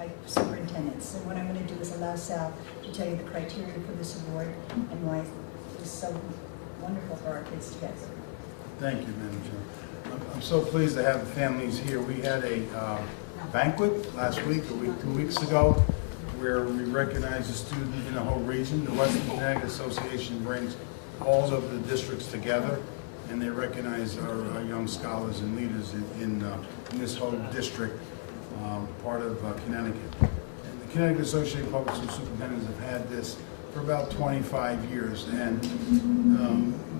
by superintendents. And what I'm going to do is allow Sal to tell you the criteria for this award and why it's so wonderful for our kids to get. Thank you, Madam Chair. I'm so pleased to have the families here. We had a banquet last week, 2 weeks ago, where we recognized a student in the whole region. The Western Connecticut Association brings all of the districts together, and they recognize our young scholars and leaders in this whole district, part of Connecticut. And the Connecticut Association of Public School Superintendents have had this for about 25 years, and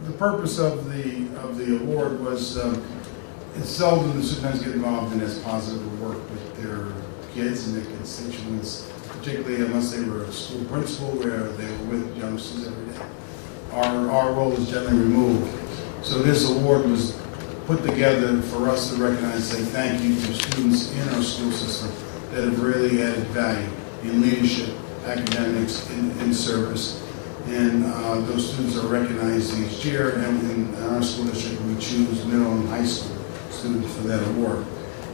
the purpose of the award was it's seldom the superintendents get involved in this positive work with their kids and their constituents, particularly unless they were a school principal where they were with youngsters every day. Our role is generally removed. So this award was put together for us to recognize and say thank you to students in our school system that have really added value in leadership, academics, in service. And those students are recognized each year, and in our school district we choose middle and high school students for that award.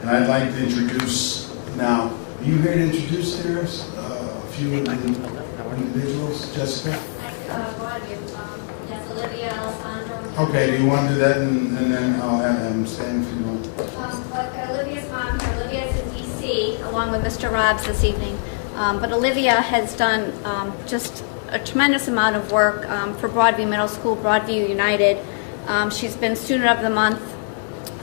And I'd like to introduce now, are you here to introduce a few individuals? Jessica? Yes, Olivia, Alessandro. Okay, do you want to do that, and then I'll have them stand if you want. Olivia's mom here. Olivia's in D.C. along with Mr. Robbs this evening. But Olivia has done just a tremendous amount of work for Broadview Middle School, Broadview United. She's been Student of the Month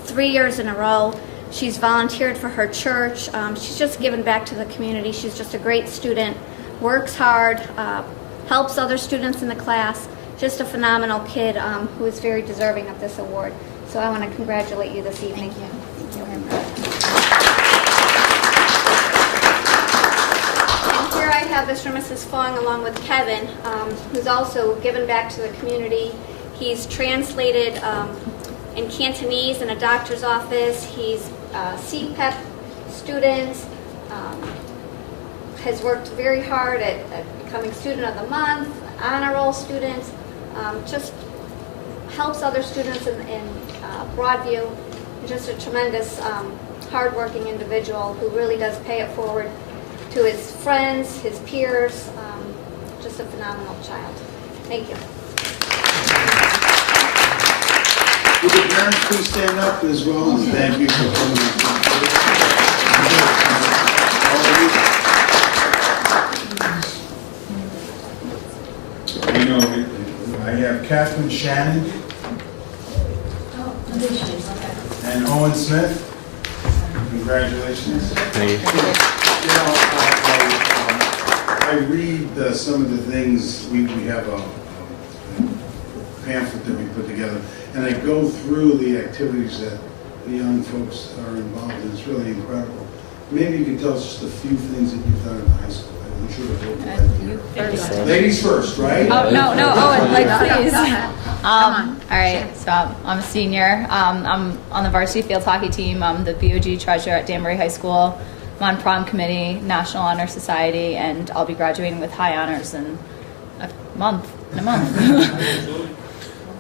3 years in a row. She's volunteered for her church. She's just given back to the community. She's just a great student, works hard, helps other students in the class. Just a phenomenal kid who is very deserving of this award. So I want to congratulate you this evening. Thank you. And here I have Mr. and Mrs. Fong along with Kevin, who's also given back to the community. He's translated in Cantonese in a doctor's office. He's a CPEP student, has worked very hard at becoming Student of the Month, honor roll student, just helps other students in Broadview. Just a tremendous hardworking individual who really does pay it forward to his friends, his peers, just a phenomenal child. Thank you. Would the parents please stand up as well, and thank you for coming. You know, I have Catherine Shannon and Owen Smith. Congratulations. Thank you. You know, I read some of the things, we have a pamphlet that we put together, and I go through the activities that the young folks are involved in. It's really incredible. Maybe you can tell us just a few things that you've done in high school. I'm sure You first. ladies first, right? Oh, no, Owen, please. All right, so I'm a senior. I'm on the varsity field hockey team. I'm the BOG treasurer at Danbury High School. I'm on prom committee, National Honor Society, and I'll be graduating with high honors in a month.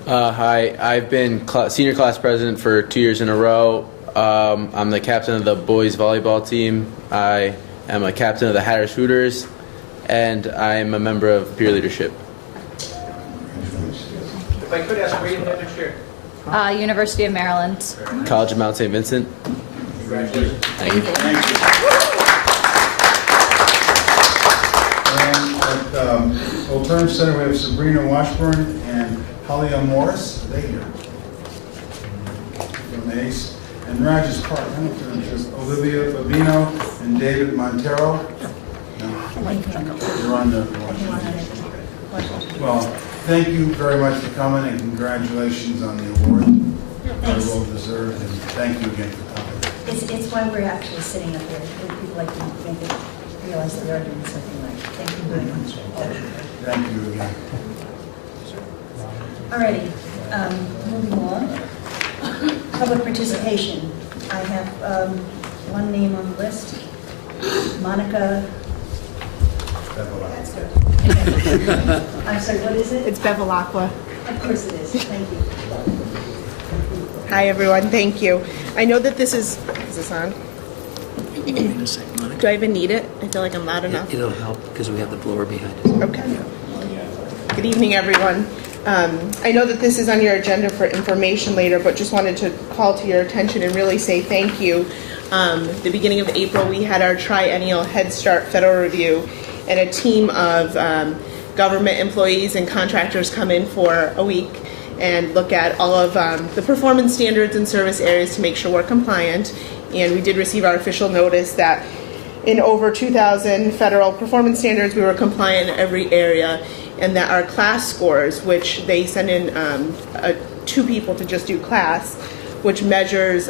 Hi, I've been senior class president for 2 years in a row. I'm the captain of the boys volleyball team. I am a captain of the Hatteras Hooters, and I'm a member of peer leadership. If I could ask, where are you headed next year? University of Maryland. College of Mount St. Vincent. Congratulations. Thank you. Thank you. And at Alternative Center, we have Sabrina Washburn and Halia Morris. Are they here? From ACE. And Rogers Park. I don't know if they're just Olivia Babino and David Montero. No. They're on the Washington. Well, thank you very much for coming, and congratulations on the award. Very well deserved, and thank you again for coming. It's why we're actually sitting up here. People like to make it realize that we are doing something right. Thank you very much. Thank you again. Alrighty, moving on. Public participation. I have one name on the list. Monica. That's good. I'm sorry, what is it? It's Bevilacqua. Of course it is. Thank you. Hi, everyone. Thank you. I know that this is this on? Do I even need it? I feel like I'm loud enough. It'll help because we have the blower behind us. Okay. Good evening, everyone. I know that this is on your agenda for information later, but just wanted to call to your attention and really say thank you. The beginning of April, we had our triennial Head Start Federal Review, and a team of government employees and contractors come in for a week and look at all of the performance standards and service areas to make sure we're compliant. And we did receive our official notice that in over 2,000 federal performance standards, we were compliant in every area, and that our class scores, which they send in 2 people to just do class, which measures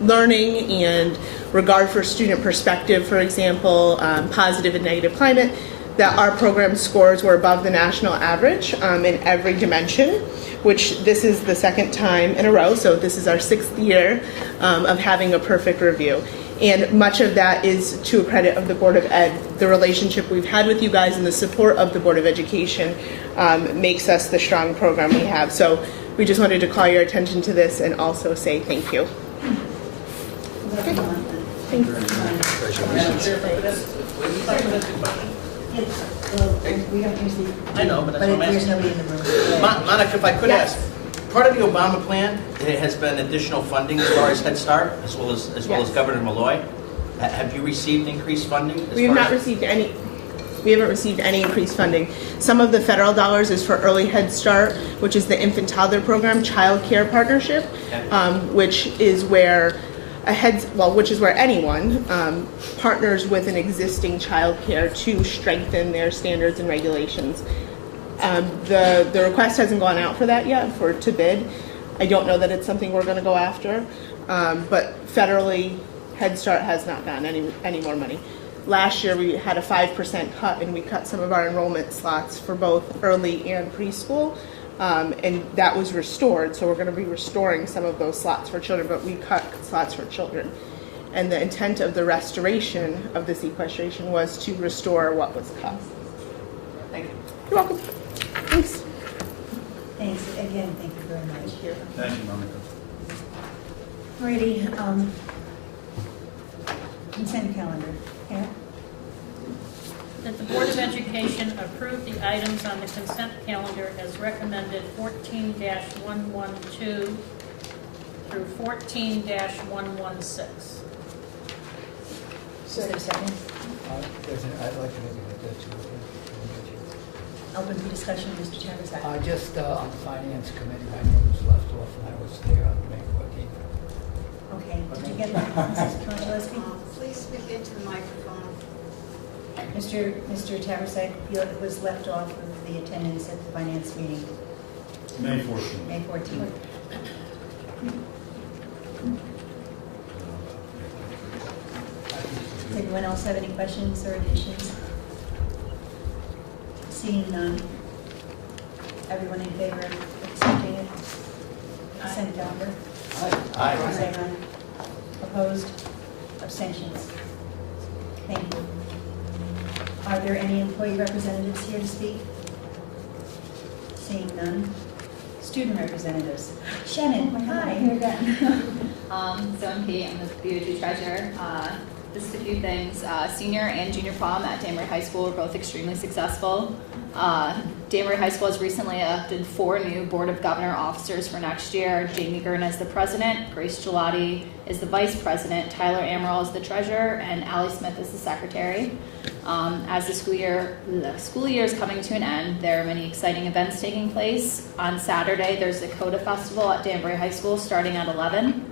learning and regard for student perspective, for example, positive and negative climate, that our program scores were above the national average in every dimension, which this is the 2nd time in a row, so this is our 6th year of having a perfect review. And much of that is to a credit of the Board of Ed. The relationship we've had with you guys and the support of the Board of Education makes us the strong program we have. So we just wanted to call your attention to this and also say thank you. Thank you. Madam Chair, if I could ask a question? We don't usually. I know, but that's what I'm there's asking. nobody in the room. Monica, if I could Yes. ask, part of the Obama plan, there has been additional funding as far as Head Start, as well as Yes. Governor Malloy. Have you received increased funding? We have not received any. We haven't received any increased funding. Some of the federal dollars is for Early Head Start, which is the infant toddler program, child care partnership, which is where which is where anyone partners with an existing child care to strengthen their standards and regulations. The request hasn't gone out for that yet, to bid. I don't know that it's something we're going to go after, but federally, Head Start has not gotten any more money. Last year, we had a 5% cut, and we cut some of our enrollment slots for both early and preschool, and that was restored. So we're going to be restoring some of those slots for children, but we cut slots for children. And the intent of the restoration of the sequestration was to restore what was cut. Thank you. You're welcome. Thanks. Thanks, again, thank you very much. Thank you, Monica. Alrighty, consent calendar. Yeah? That the Board of Education approve the items on the consent calendar as recommended 14-112 through 14-116. Is there a second? I'd like to make that too. Open for discussion, Mr. Chavez. Just on the Finance Committee, my name was left off and I was there on May 14th. Okay, did you get that, Mrs. Conchaleski? Please speak into the microphone. Mr. Taversek, you was left off of the attendance at the finance meeting, May 14th. May 14th. Does anyone else have any questions or additions? Seeing none. Everyone in favor of accepting it? Consent calendar? Aye. Say aye. Opposed? Abstentions? Thank you. Are there any employee representatives here to speak? Seeing none. Student representatives. Shannon, hi. Here again. So I'm Kate, I'm the BOG treasurer. Just a few things. Senior and junior prom at Danbury High School were both extremely successful. Danbury High School has recently elected 4 new Board of Governor officers for next year. Jamie Gurn is the president, Grace Gelati is the vice president, Tyler Amaral is the treasurer, and Allie Smith is the secretary. As the school year is coming to an end, there are many exciting events taking place. On Saturday, there's the CODA Festival at Danbury High School starting at 11.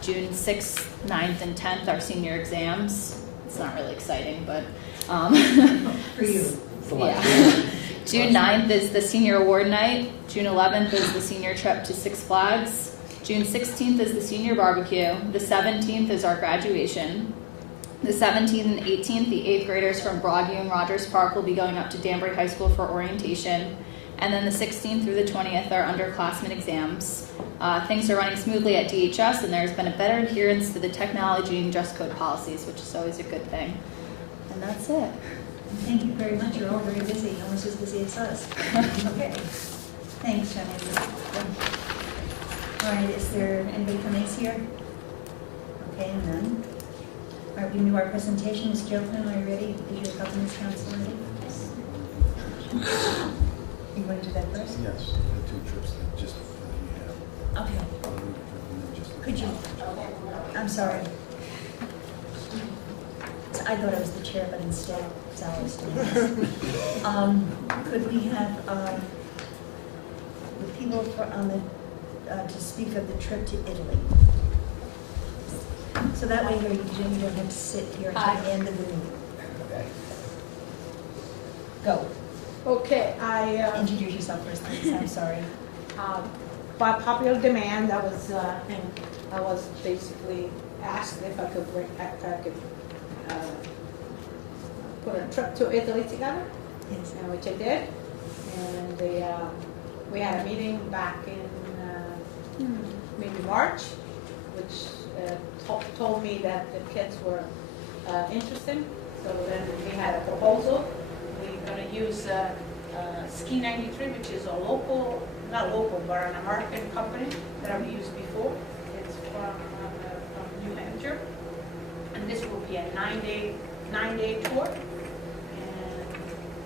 June 6th, 9th, and 10th are senior exams. It's not really exciting, but For you. yeah. June 9th is the senior award night. June 11th is the senior trip to Six Flags. June 16th is the senior barbecue. The 17th is our graduation. The 17th and 18th, the 8th graders from Broadview and Rogers Park will be going up to Danbury High School for orientation. And then the 16th through the 20th are underclassmen exams. Things are running smoothly at DHS, and there's been a better adherence to the technology and dress code policies, which is always a good thing. And that's it. Thank you very much. You're all very busy, almost as busy as us. Okay. Thanks, Shannon. All right, is there anybody from ACE here? Okay, none. All right, we can do our presentation. Ms. Gilpin, are you ready? Is your governance council ready? You want to do that first? Yes, the 2 trips that just we have. Okay. And then just- Could you, I'm sorry. I thought I was the chair, but instead Sal was doing this. Could we have the people to speak of the trip to Italy? So that way you don't have to sit here until the end of the meeting. Okay. Go. Okay, I, Introduce yourself first, please. I'm sorry. by popular demand, I was basically asked if I could put a trip to Italy together, Yes. and which I did. And we had a meeting back in maybe March, which told me that the kids were interested. So then we had a proposal. We're going to use Ski 93, which is a local, not local, but an American company that I've used before. It's from New Hampshire. And this will be a nine-day tour.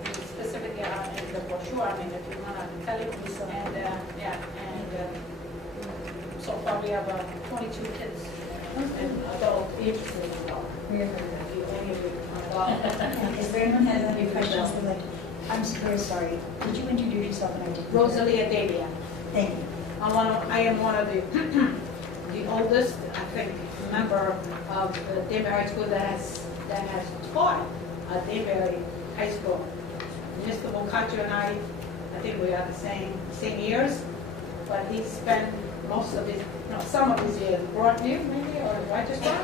And specifically in the brochure, I mean, if you want to tell it. And so far we have 22 kids and adult interested as well. Is there anyone has any questions? I'm very sorry. Did you introduce yourself and I didn't? Rosalia Davia. Thank you. I am one of the oldest, I think, member of the Danbury High School that has taught at Danbury High School. Mr. Boccaccio and I think we are the same years, but he spent most of his, some of his years Broadview maybe, or Rochester,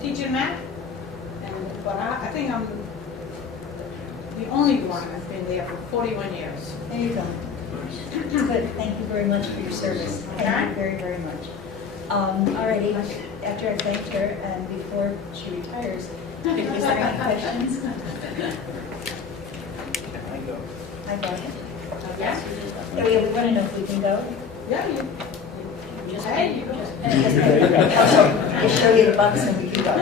teaching math. But I think I'm the only one that's been there for 41 years. There you go. Good. Thank you very much for your service. Thank you very, very much. Alrighty, after I thanked her and before she retires, is there any questions? I got it. Yeah? Yeah, we want to know if we can go. Yeah, you Just hey, you go. I'll show you the bucks and we can go.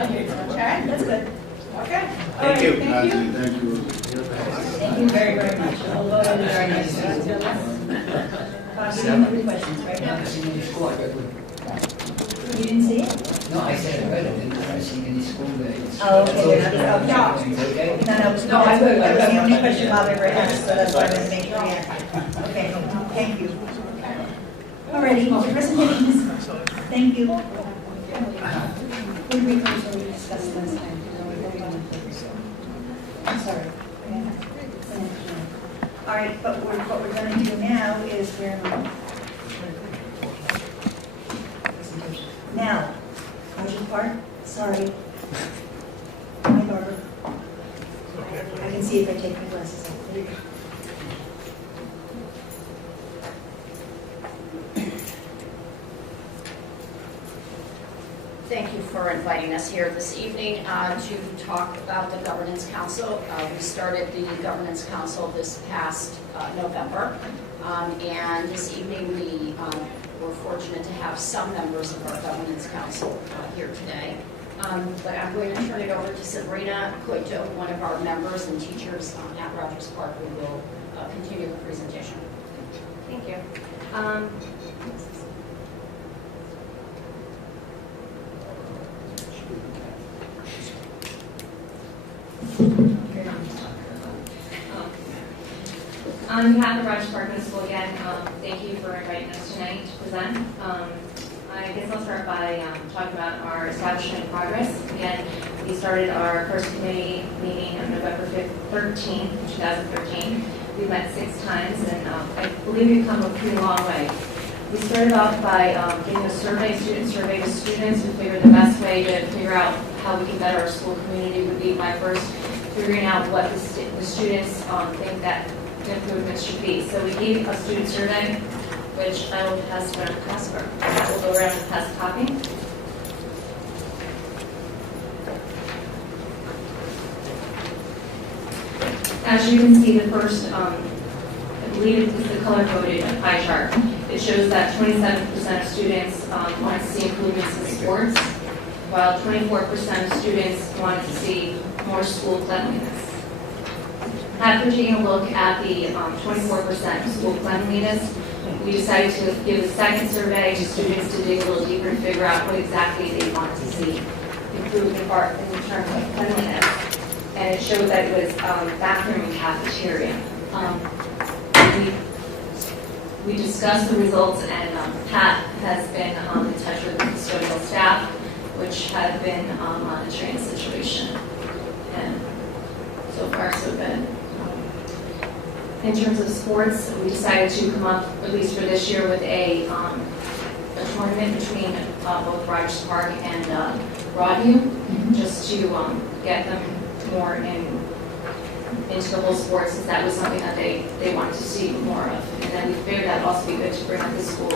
Okay. Okay, That's good. okay. Thank you. Thank you. Thank you. Thank you very, very much. We'll vote on it our next meeting. Bob, you don't have any questions right now? I've seen any school, I read it. You didn't see it? No, I said I read it, didn't I see any school days? Oh, okay. No, Okay. no, that was the only question Bob ever asked, so that's why I wanted to make sure we answered. Okay, thank you. Alrighty, presentations. Thank you. We discussed last time. I'm sorry. All right, but what we're going to do now is now, Roger Park, sorry. Hi, Barbara. I can see if I take my glasses off. There you go. Thank you for inviting us here this evening to talk about the Governance Council. We started the Governance Council this past November, and this evening we were fortunate to have some members of our Governance Council here today. But I'm going to turn it over to Sabrina Coito, one of our members and teachers at Rogers Park, who will continue the presentation. Thank you. On behalf of Rogers Park Middle School, again, thank you for inviting us tonight to present. I guess I'll start by talking about our establishment progress. Again, we started our first committee meeting on November 13th, 2013. We met 6 times, and I believe we've come a pretty long way. We started off by getting a student survey to students. We figured the best way to figure out how we can better our school community would be by first figuring out what the students think that improvements should be. So we gave a student survey, which I will pass around the Casper. We'll go around and pass a copy. As you can see, the first, I believe it's the color-coded pie chart. It shows that 27% of students want to see improvements in sports. while 24% of students wanted to see more school cleanliness. After taking a look at the 24% school cleanliness, we decided to give a second survey to students to dig a little deeper and figure out what exactly they wanted to see improved in terms of cleanliness. And it showed that it was bathroom and cafeteria. We discussed the results, and Pat has been in touch with the custodial staff, which have been monitoring the situation. And so far, so good. In terms of sports, we decided to come up, at least for this year, with a tournament between both Rogers Park and Broadview, just to get them more into the whole sports, since that was something that they wanted to see more of. And then we figured that would also be good to bring up the school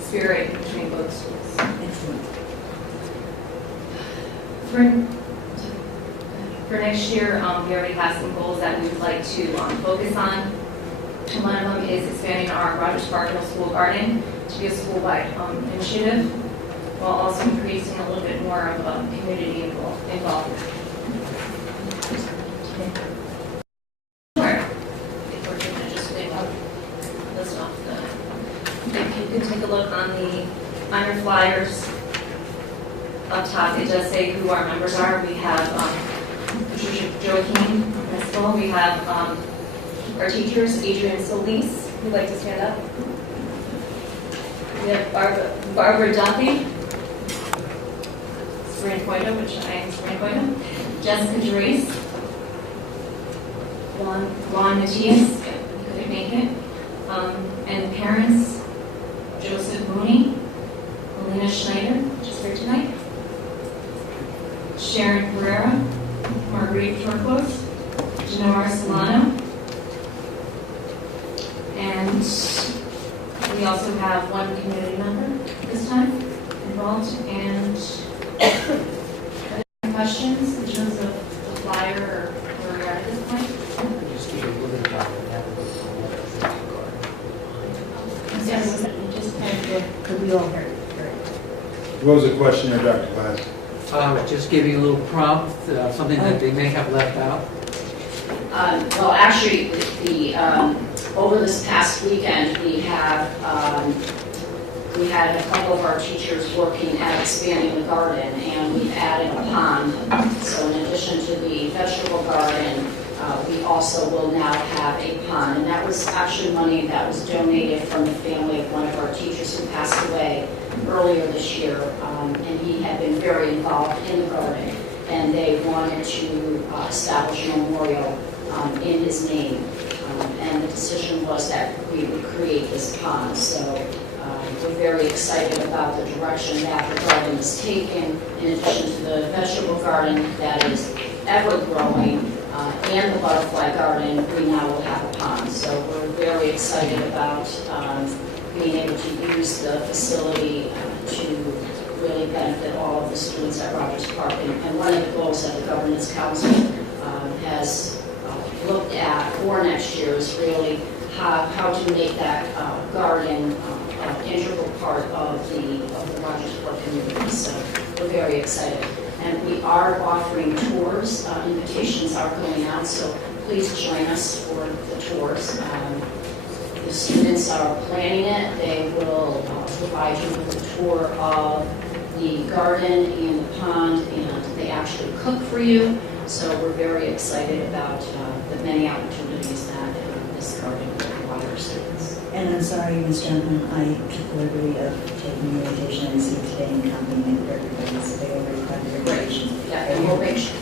spirit between both schools. Excellent. For next year, we already have some goals that we would like to focus on. And one of them is expanding our Rogers Park Middle School garden to be a school-wide initiative, while also increasing a little bit more of community involvement. Sure. If we're going to just list off if you could take a look on your flyers up top, it does say who our members are. We have Patricia Joaquin, principal. We have our teachers, Adrian Solis, who'd like to stand up. We have Barbara Duffy, Sabrina Coito, which I am Sabrina Coito, Jessica Gerace, Juan Matias, he couldn't make it, and the parents, Joseph Mooney, Melina Schneider, which is here tonight, Sharon Pereira, Marguerite Turcos, Genoa Solano, and we also have one community member this time involved. And any questions in terms of the flyer or where we're at this point? Just give a little bit about it. Yes, just kind of, could we all hear it? What was the question there, Dr. Glass? Just give you a little prompt, something that they may have left out. Well, actually, over this past weekend, we had a couple of our teachers working at expanding the garden, and we've added a pond. So in addition to the vegetable garden, we also will now have a pond. And that was actually money that was donated from the family of one of our teachers who passed away earlier this year, and he had been very involved in the garden, and they wanted to establish a memorial in his name, and the decision was that we would create this pond. So we're very excited about the direction that the garden is taking, in addition to the vegetable garden that is ever-growing, and the butterfly garden. We now will have a pond. So we're very excited about being able to use the facility to really benefit all of the students at Rogers Park. And one of the goals that the Governance Council has looked at for next year is really how to make that garden an integral part of the Rogers Park community. So we're very excited. And we are offering tours. Invitations are going out, so please join us for the tours. The students are planning it. They will provide you with a tour of the garden and the pond, and they actually cook for you. So we're very excited about the many opportunities that this garden will provide our students. And I'm sorry, Ms. Johnson, I took the liberty of taking the invitation I received today and copying it for everybody, so they already got the invitations. Yeah, and we'll make sure.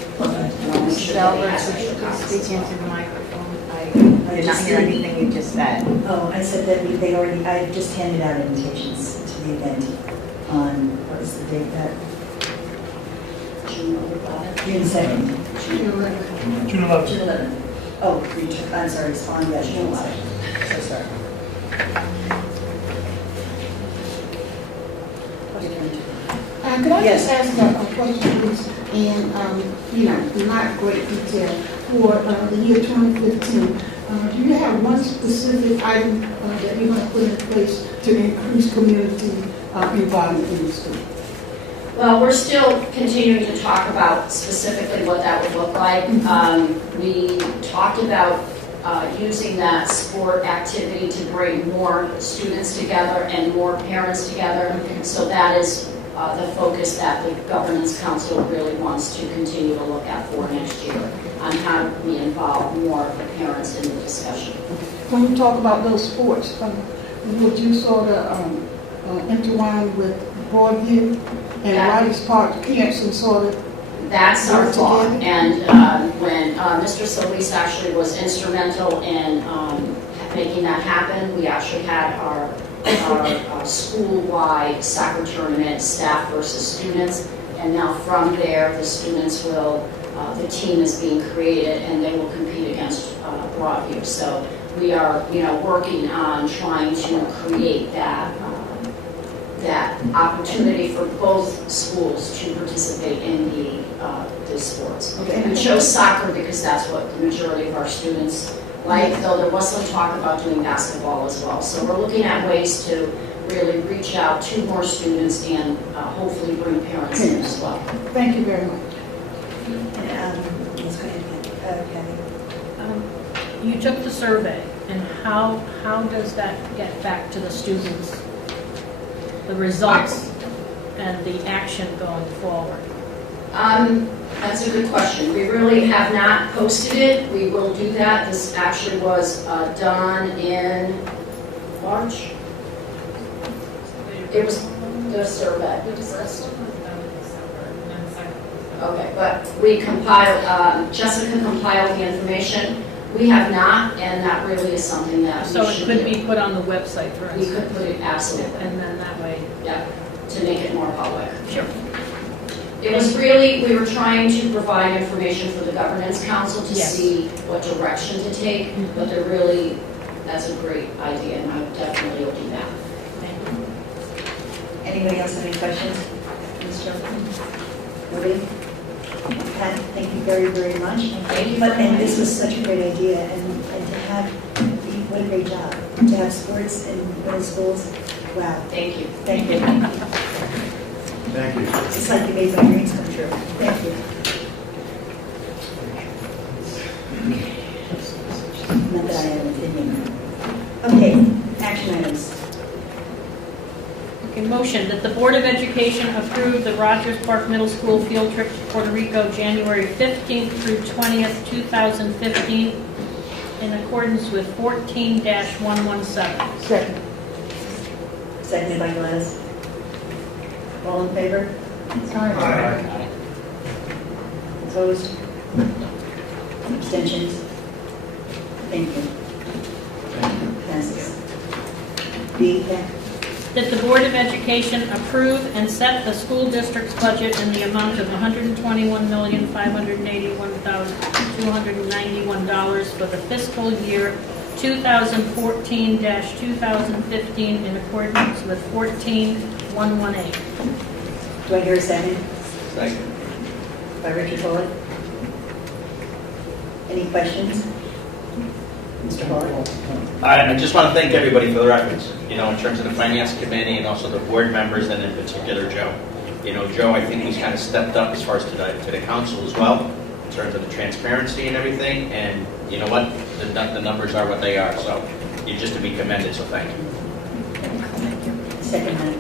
Speak into the microphone. I did not hear anything you just said. Oh, I said that they already, I just handed out invitations to the event on, what was the date that? June 2nd. June 11th. June 11th. Oh, I'm sorry, respond, yeah, June 11th. So sorry. Could I just ask a question, please? And, not great detail. For the year 2015, do you have one specific item that you're going to put in place to increase community involvement in the school? Well, we're still continuing to talk about specifically what that would look like. We talked about using that sport activity to bring more students together and more parents together. So that is the focus that the Governance Council really wants to continue to look at for next year, on how we involve more of the parents in the discussion. When you talk about those sports, would you sort of intertwine with Broadview and Riders Park camps and sort of That's our work thought, together? and when Mr. Solis actually was instrumental in making that happen, we actually had our school-wide soccer tournament, staff versus students, and now from there, the students will, the team is being created, and they will compete against Broadview. So we are, working on trying to create that opportunity for both schools to participate in the sports. Okay. We chose soccer because that's what the majority of our students like, though there was some talk about doing basketball as well. So we're looking at ways to really reach out to more students and hopefully bring parents in as well. Thank you very much. Let's go ahead, Kathy. You took the survey, and how does that get back to the students? The results and the action going forward? That's a good question. We really have not posted it. We will do that. This actually was done in March. It was the survey. Okay, but we compiled, Jessica compiled the information. We have not, and that really is something that So we it should could do. be put on the website, for We instance? could put it absolutely. And then that way... Yeah, to make it more public. Sure. It was really, we were trying to provide information for the Governance Council to Yes. see what direction to take, but they're really, that's a great idea, and I definitely will do that. Anybody else have any questions? Ms. Johnson? Nobody? Pat, thank you very, very much. Thank you. And this was such a great idea, and to have, what a great job, to have sports in middle schools. Wow. Thank you. Thank you. Thank you. It's like you made my dreams come true. Thank you. Not that I have an opinion. Okay, action items. Okay, motion that the Board of Education approve the Rogers Park Middle School field trip to Puerto Rico, January 15th through 20th, 2015, in accordance with 14-117. Second. Seconded by Gladys. All in favor? Aye. Opposed? Abstentions? Thank you. Passes. B, That the Board of Education approve and set the school district's budget in the amount of $121,581,291 for the fiscal year 2014-2015 in accordance with 14-118. do I hear a second? Second. By Richard Bullock. Any questions? Mr. Bullock? I just want to thank everybody for their efforts, in terms of the Finance Committee and also the board members, and in particular Joe. Joe, I think, he's kind of stepped up as far as to the council as well, in terms of the transparency and everything, and you know what? The numbers are what they are, so you're just to be commended, so thank you. Second night.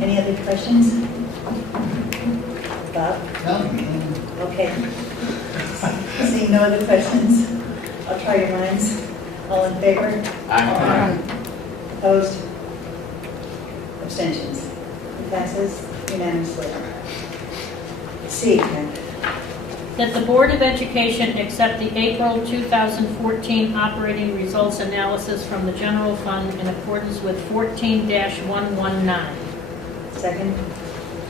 Any other questions? Bob? No. Okay. Seeing no other questions, I'll try your minds. All in favor? Aye. Opposed? Abstentions? It passes unanimously. C, That the Board of Education accept the April 2014 operating results analysis from the general fund in accordance with 14-119. second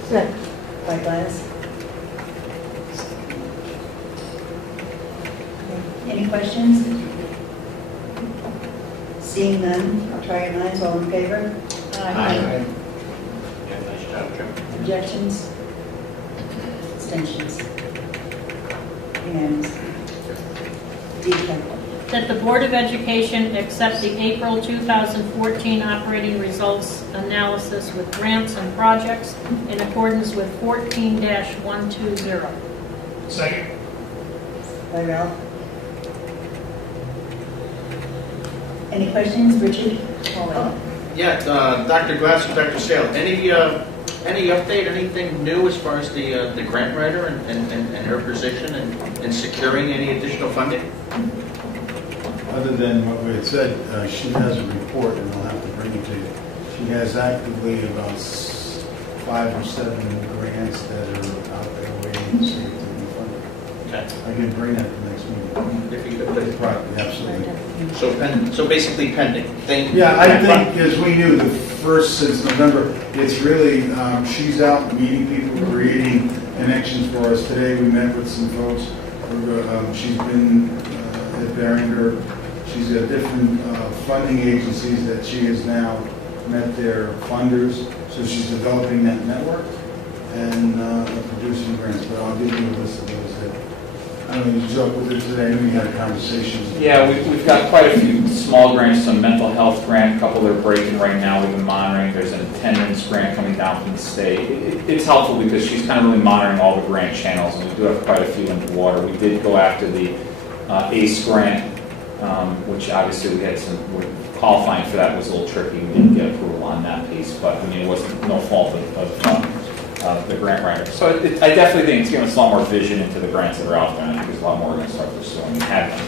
Second. by Gladys. Any questions? Seeing none, I'll try your minds. All in favor? Aye. Yeah, nice job, Joe. Objections? Abstentions? Unanimous. D, That the Board of Education accept the April 2014 operating results analysis with grants and projects in accordance with 14-120. Second. By Ralph. Any questions, Richard? Yeah, Dr. Glass and Dr. Sale, any update, anything new as far as the grant writer and her position and securing any additional funding? Other than what we had said, she has a report, and I'll have to bring it to you. She has actively about 5 or 7 grants that are out there waiting to see if they can fund it. Okay. I can bring that to the next meeting. If you could, please. Right, absolutely. So basically pending. Yeah, I think, as we knew, the first since November, it's really, she's out meeting people, creating connections for us. Today, we met with some folks. She's been at Barringer. She's got different funding agencies that she has now met their funders. So she's developing that network and producing grants. But I'll give you a list of those that, I don't know, you joke with her today, we had a conversation. Yeah, we've got quite a few small grants, some mental health grant, a couple that are breaking right now we've been monitoring. There's an attendance grant coming down from the state. It's helpful because she's kind of really monitoring all the grant channels, and we do have quite a few in the water. We did go after the ACE grant, which obviously we had qualifying for that was a little tricky. We didn't get approval on that piece, but I mean, it wasn't no fault of the grant writer. So I definitely think it's giving us a lot more vision into the grants that are out there, and I think there's a lot more we're going to start pursuing. We had them.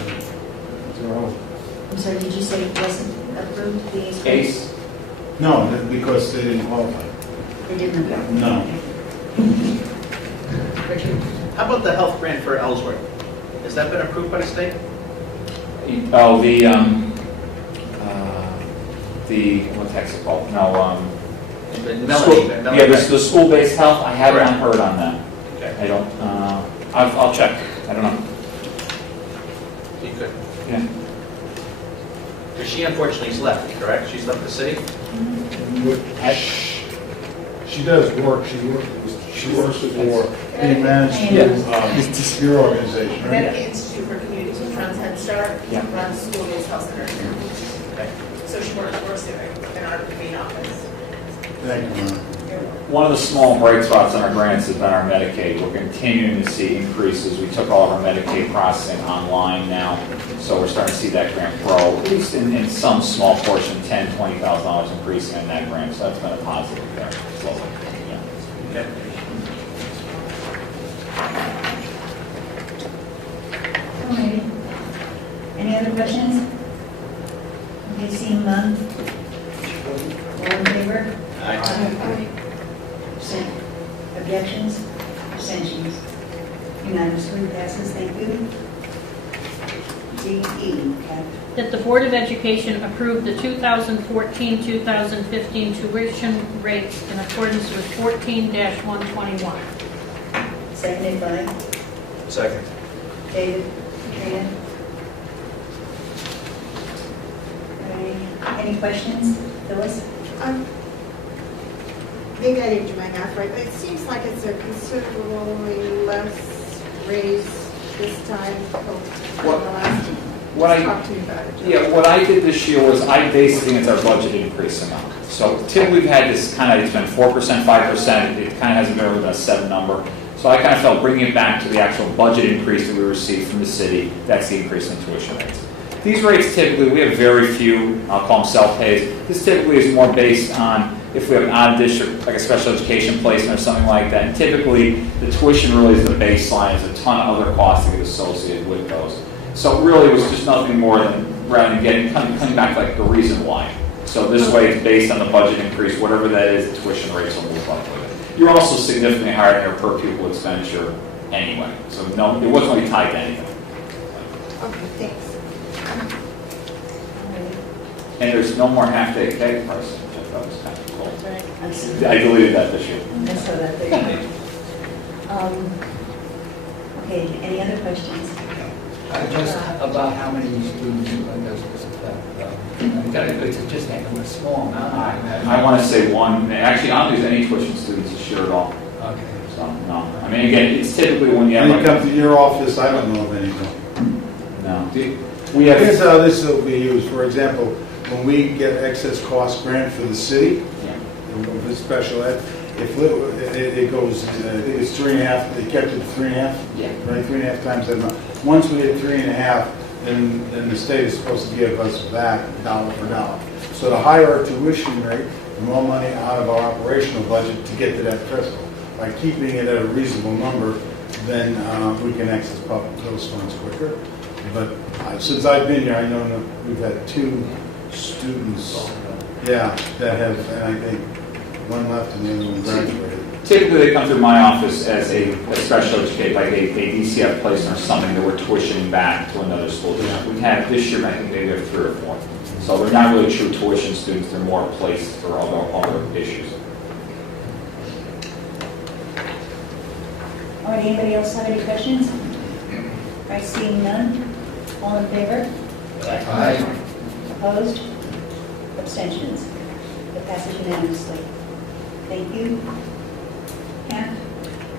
I'm sorry, did you say it wasn't approved, the ACE? ACE? No, because they didn't qualify. They didn't approve? No. Richard? How about the health grant for Ellsworth? Has that been approved by the state? Oh, what's that called? No, the school-based health. I have not heard on that. Okay. I don't. I'll check. I don't know. You could. Yeah. Because she unfortunately has left, correct? She's left the city? She does work. She works for the management your organization, right? Connecticut Institute for Communities with Trans Head Start runs school-based health centers. Okay. So she works there in our main office. Thank you, Ron. One of the small bright spots on our grants has been our Medicaid. We're continuing to see increases. We took all of our Medicaid processing online now, so we're starting to see that grant grow, at least in some small portion, $10,000, $20,000 increasing in that grant. So that's been a positive there. So, yeah. Okay. Alrighty. Any other questions? Okay, seeing none. All in favor? Aye. Objections? Abstentions? Unanimously passes. Thank you. D.E. That the Board of Education approve the 2014-2015 tuition rates in accordance with 14-121. Seconded by Second. David. Katrina. Any questions? Phyllis? Maybe I didn't do my math right, but it seems like it's a considerably less raise this time than the last. Talk to me about it. Yeah, what I did this year was I based it against our budget increase amount. So typically we've had this kind of, it's been 4%, 5%, it kind of hasn't been within a set number. So I kind of felt bringing it back to the actual budget increase that we received from the city, that's the increase in tuition rates. These rates typically, we have very few, I'll call them self-pays. This typically is more based on if we have an out-of-district, like a special education placement or something like that. And typically, the tuition really is the baseline. There's a ton of other costs that get associated with those. So really, it was just nothing more than, rather than coming back like the reason why. So this way, it's based on the budget increase, whatever that is, the tuition rates will move up with it. You're also significantly higher than your per pupil expenditure anyway. So no, it wasn't really tied to anything. Okay, thanks. And there's no more half-day cake prices, which I thought was kind of cool. I deleted that this year. I saw that there. Okay, any other questions? Just about how many students does this affect? It's just a small amount. I want to say one. Actually, I don't think there's any tuition students this year at all. Okay. So, no. I mean, again, it's typically when you have... When you come to your office, I don't know of any. No. We have. Here's how this will be used. For example, when we get excess cost grant for the city, with special ed, if it goes, I think it's 3.5, they kept it 3.5? Yeah. Right, 3.5 times that amount. Once we hit 3.5, then the state is supposed to give us back dollar for dollar. So to higher our tuition rate, the more money out of our operational budget to get to that threshold. By keeping it at a reasonable number, then we can access those funds quicker. But since I've been here, I know that we've had 2 students, that have, and I think one left and the other one graduated. Typically, they come through my office as a special educated, like a DCF placement or something that we're tuitioning back to another school. We've had this year, I think maybe we have 3 or 4. So they're not really true tuition students. They're more placed for other issues. All right, anybody else have any questions? All right, seeing none, all in favor? Aye. Opposed? Abstentions? It passes unanimously. Thank you. Pam?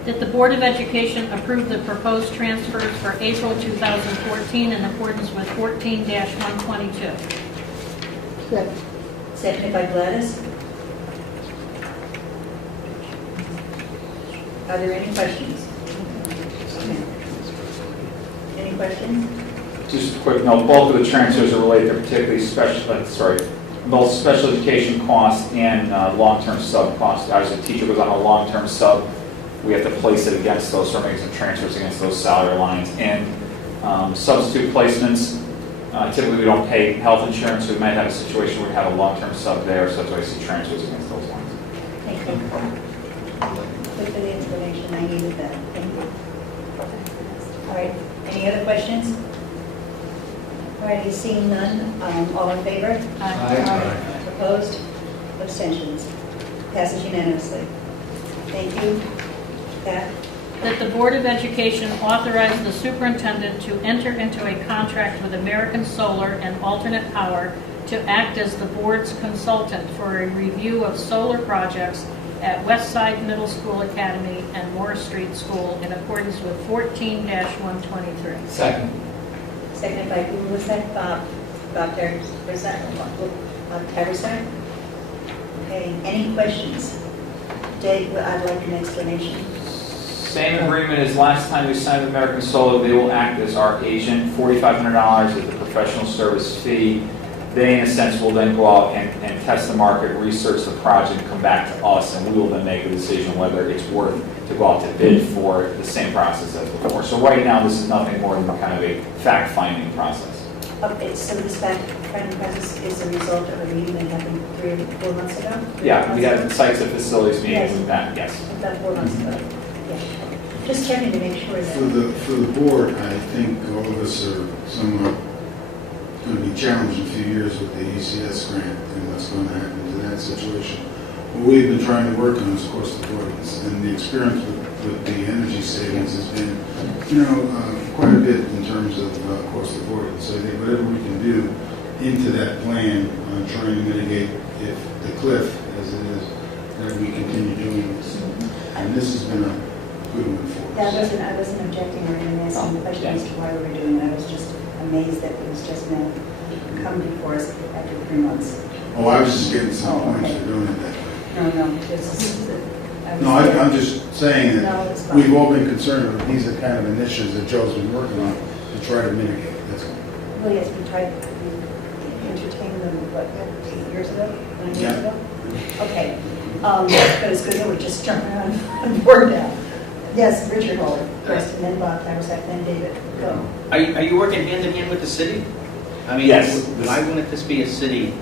That the Board of Education approve the proposed transfers for April 2014 in accordance with 14-122. Seconded by Gladys. Are there any questions? Any questions? Just a quick note, bulk of the transfers are related to particularly both special education costs and long-term sub costs. Obviously, a teacher goes on a long-term sub, we have to place it against those, so we're making some transfers against those salary lines. And substitute placements, typically we don't pay health insurance, so we might have a situation where we have a long-term sub there, so that's why I see transfers against those lines. Thank you. Good for the information, I needed that. Thank you. All right, any other questions? All righty, seeing none, all in favor? Aye. Opposed? Abstentions? Passes unanimously. Thank you. Pat? That the Board of Education authorize the superintendent to enter into a contract with American Solar and Alternate Power to act as the board's consultant for a review of solar projects at Westside Middle School Academy and Morris Street School in accordance with 14-123. Second. Seconded by, who was that? Bob Terry. Okay, any questions? Dave, I'd like an explanation. Same agreement as last time we signed with American Solar. They will act as our agent. $4,500 is the professional service fee. They, in a sense, will then go out and test the market, research the project, and come back to us, and we will then make a decision whether it's worth to go out to bid for the same process as before. So right now, this is nothing more than kind of a fact-finding process. Okay, so this fact-finding process is a result of a meeting that happened 3 or 4 months ago? Yeah, we had sites and facilities meetings Yes. with that, yes. About 4 months ago. Yeah. Just checking to make sure that. For the board, I think all of us are somewhat going to be challenged in a few years with the ECS grant and what's going to happen to that situation. What we've been trying to work on is cost avoidance, and the experience with the energy savings has been, quite a bit in terms of cost avoidance. So I think whatever we can do into that plan, trying to mitigate if the cliff, as it is, that we continue doing this. And this has been a good one for us. I wasn't objecting or even asking the question as to why we were doing it. I was just amazed that it was just now come before us after 3 months. Oh, I was just getting some points for doing it that way. No, I'm just saying No, that it's fine. we've all been concerned with these are kind of initiatives that Joe's been working on to try to mitigate. That's all. Well, yes, we tried, we entertained them, what, 8 years ago, 9 years ago? Okay, but it's good that we're just jumping on board now. Yes, Richard Holder first, and then Bob Tyrosak, then David. Go. Are you working hand in hand with the city? I mean, Yes. why wouldn't this be a city?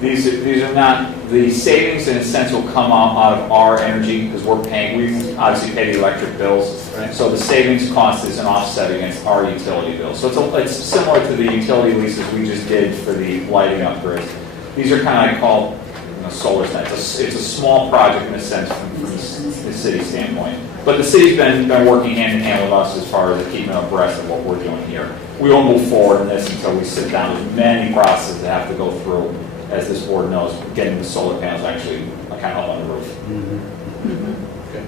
These are not, the savings in a sense will come out of our energy because we obviously pay the electric bills. So the savings cost is an offset against our utility bills. So it's similar to the utility leases we just did for the lighting upgrades. These are kind of, I call, solar nets. It's a small project in a sense from the city standpoint. But the city's been working hand in hand with us as far as keeping abreast of what we're doing here. We won't move forward in this until we sit down. There's many processes that have to go through, as this board knows, getting the solar panels actually kind of up on the roof. Okay.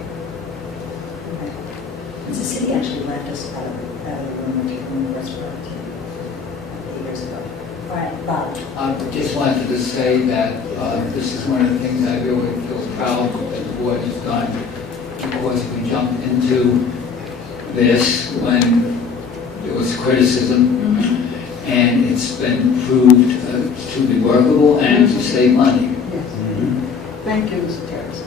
The city actually left us out of the room when the rest of our years ago. All right, Bob. I just wanted to say that this is one of the things I really feel proud that the board has done, because we jumped into this when there was criticism, and it's been proved to be workable and to save money. Yes. Thank you, Mr. Terrace.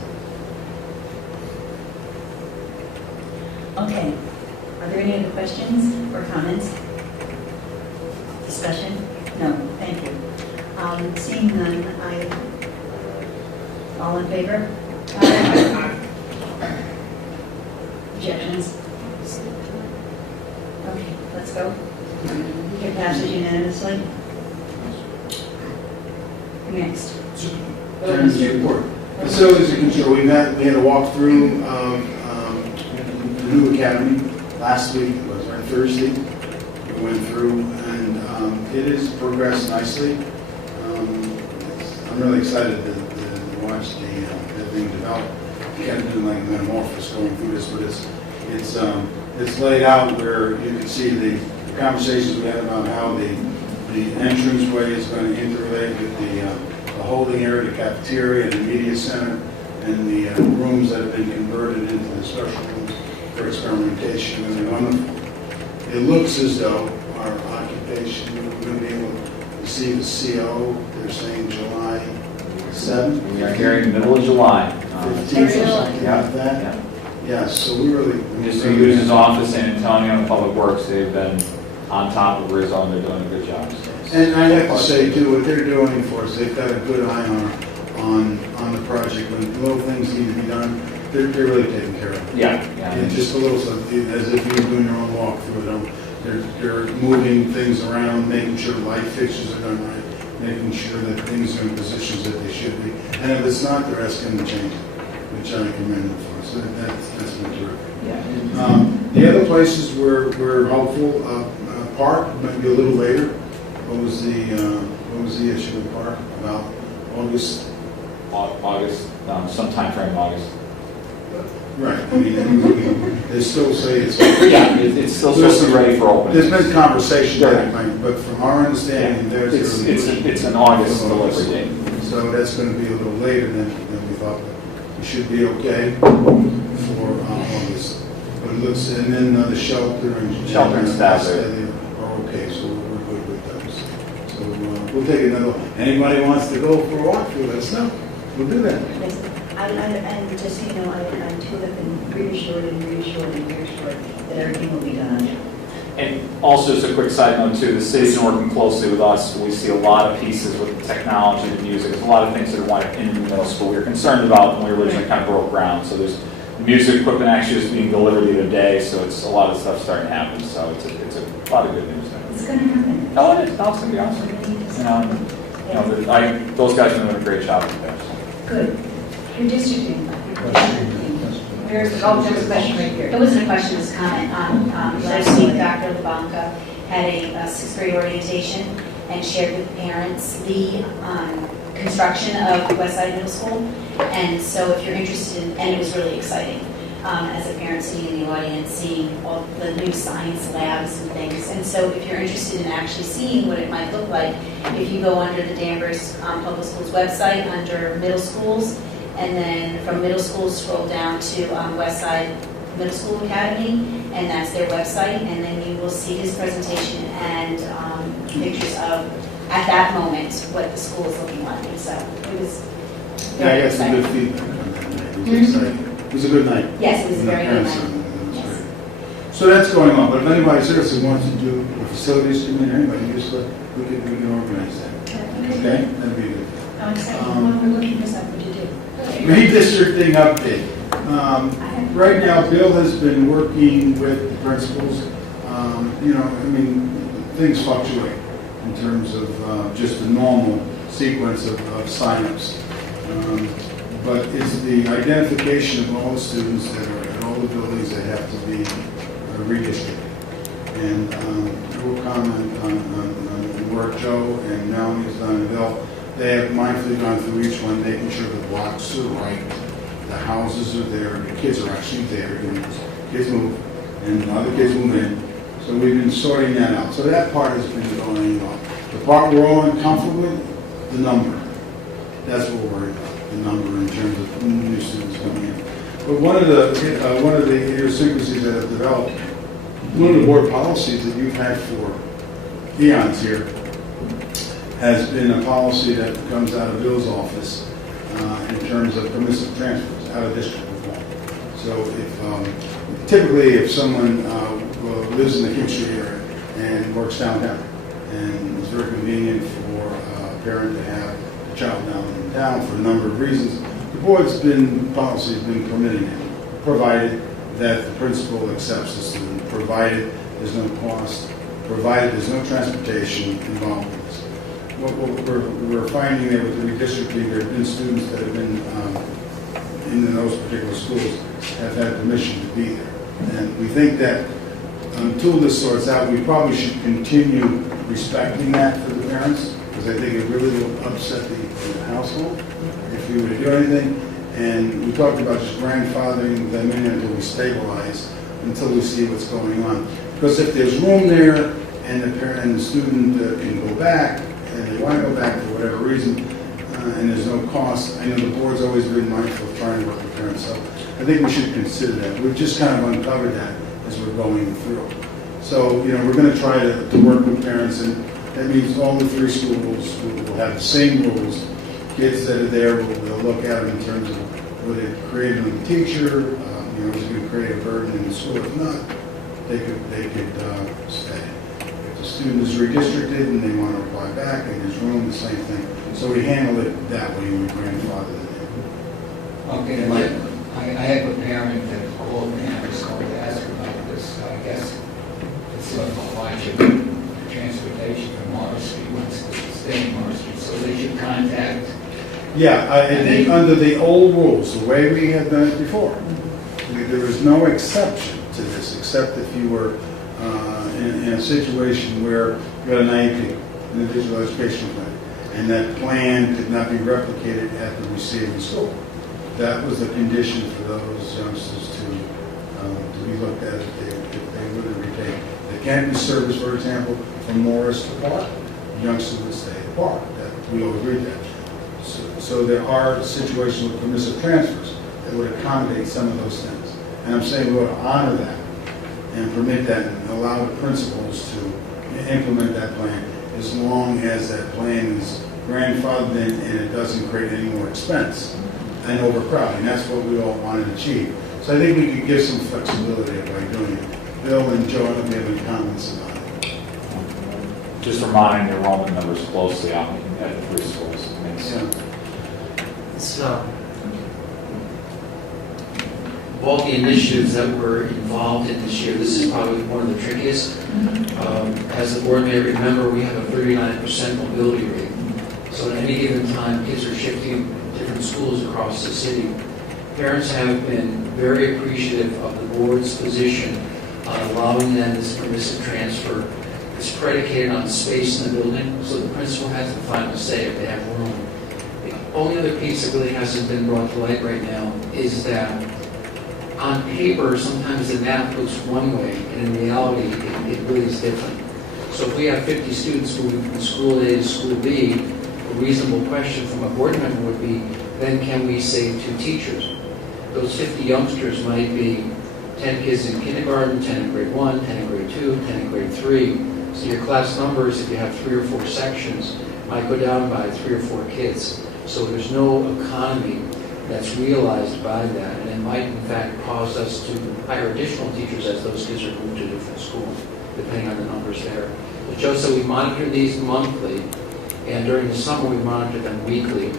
Okay. Are there any other questions or comments? Discussion? No, thank you. Seeing none, all in favor? Objections? Okay, let's go. It passes unanimously. Next. Report. Facilities and control. We had a walkthrough of the new academy last week. It was on Thursday. We went through, and it has progressed nicely. I'm really excited to watch the thing develop. Kind of doing like a metamorphosis going through this, but it's laid out where you can see the conversations we had about how the entranceway is going to interrelate with the holding area, the cafeteria, and the media center, and the rooms that have been converted into the special rooms for experimentation. And they're wonderful. It looks as though our occupation, we're going to be able to see the CO. They're saying July 7th. We are hearing middle of July. 15th or something like that. Yeah, so we really... Mr. Hughes' office, San Antonio, and Public Works, they've been on top of Rizzo, and they're doing a good job. And I have to say, too, what they're doing for us, they've got a good eye on the project. When little things need to be done, they're really taking care of it. Yeah. And just a little, as if you're doing your own walkthrough. They're moving things around, making sure light fixtures are done right, making sure that things are in positions that they should be. And if it's not, they're asking them to change it, which I commend them for. So that's been terrific. Yeah. The other places we're hopeful. Park might be a little later. What was the issue with Park about August? Some time frame August. Right. I mean, they still say it's... Yeah, it's still supposed to be ready for opening. There's been conversation, but from our understanding, it's an August delivery date. So that's going to be a little later than we thought. We should be okay for August. But it looks, and then the shelter and staff are okay, so we're good with those. So we'll take another one. Anybody wants to go for a walkthrough, let us know. We'll do that. Yes. And just so you know, I too have been reassured that everything will be done on time. And also, just a quick side note too, the city's been working closely with us. We see a lot of pieces with the technology, the music. There's a lot of things that are wanted in the middle school. We were concerned about when we originally kind of broke ground. So there's the music equipment actually is being delivered the other day. So it's a lot of stuff starting to happen. So it's a lot of good news there. It's going to happen. Oh, it is. It's going to be awesome. Those guys are doing a great job there. So. Good. Redistricting. There was a question right here. It wasn't a question, it was a comment. Last week, Dr. LeBanca had a sixth grade orientation and shared with parents the construction of West Side Middle School. And so if you're interested in, and it was really exciting, as a parent sitting in the audience, seeing all the new science labs and things. And so if you're interested in actually seeing what it might look like, if you go under the Danbury Public Schools website, under middle schools, and then from middle school scroll down to West Side Middle School Academy, and that's their website, and then you will see his presentation and pictures of, at that moment, what the school is looking like. And so it was I got some good feedback on that night. It was exciting. It was a good night. Yes, it was a very good night. Yes. So that's going on. But if anybody seriously wants to do a facilities committee, anybody, just we can organize that. Okay? That'd be good. We're looking for something to do. Redistricting update. Right now, Bill has been working with the principals. Things fluctuate in terms of just the normal sequence of signups. But it's the identification of all the students that are at all the buildings that have to be redistricted. And we'll comment on the work Joe and Melanie has done, and they have mindfully gone through each one, making sure the blocks are right, the houses are there, the kids are actually there, kids move, and other kids move in. So we've been sorting that out. So that part has been going on. The part we're all in comfortably, the number. That's what we're worried about, the number in terms of new students coming in. But one of the idiosyncrasies that have developed, one of the board policies that you've had for eons here has been a policy that comes out of Bill's office in terms of permissive transfers out of district reform. So typically if someone lives in the King Street area and works downtown, and it's very convenient for a parent to have a child downtown for a number of reasons, the board's policy has been permitting it, provided that the principal accepts the student, provided there's no cost, provided there's no transportation involved in this. What we're finding there with the redistricting, there have been students that have been in those particular schools have had permission to be there. And we think that until this sorts out, we probably should continue respecting that for the parents, because I think it really will upset the household if we were to do anything. And we talked about just grandfathering them in until we stabilize, until we see what's going on. Because if there's room there and the parent and the student can go back, and they want to go back for whatever reason, and there's no cost, I know the board's always been mindful of trying to work with parents, so I think we should consider that. We've just kind of uncovered that as we're going through. So, we're going to try to work with parents, and that means all the three schools will have the same rules. Kids that are there, we'll look at them in terms of whether they create a new teacher, is it going to create a burden in the school? If not, they could stay. If the student is redistricted and they want to apply back and there's room, the same thing. So we handle it that way when we grandfather them in. Okay, I have a parent that called me and was going to ask about this. I guess it's a hardship transportation from Morris Street, wants to stay in Morris Street, so they should contact. Yeah, I think under the old rules, the way we had done it before, there is no exception to this, except if you were in a situation where you had an IEP, an individual education plan, and that plan could not be replicated at the receiving school. That was the condition for those youngsters to be looked at if they wouldn't retain. They can't be serviced, for example, from Morris to Park. The youngsters would stay at Park. We all agreed that. So there are situations with permissive transfers that would accommodate some of those things. And I'm saying we ought to honor that and permit that and allow the principals to implement that plan as long as that plan is grandfathered in and it doesn't create any more expense and overcrowding. That's what we all want to achieve. So I think we could give some flexibility by doing it. Bill and Joe, I don't know if you have any comments about it. Just reminding the enrollment numbers closely at the three schools. Of all the initiatives that were involved in this year, this is probably one of the trickiest. As the board may remember, we have a 39% mobility rate. So at any given time, kids are shifting different schools across the city. Parents have been very appreciative of the board's position on allowing them this permissive transfer. It's predicated on space in the building, so the principal has the final say if they have room. The only other piece that really hasn't been brought to light right now is that on paper, sometimes the math looks one way, and in reality, it really is different. So if we have 50 students moving from school A to school B, a reasonable question from a board member would be, then can we save 2 teachers? Those 50 youngsters might be 10 kids in kindergarten, 10 in grade 1, 10 in grade 2, 10 in grade 3. So your class numbers, if you have 3 or 4 sections, might go down by 3 or 4 kids. So there's no economy that's realized by that, and it might in fact cause us to hire additional teachers as those kids are moved to a different school, depending on the numbers there. But Joe said we monitor these monthly, and during the summer we monitor them weekly,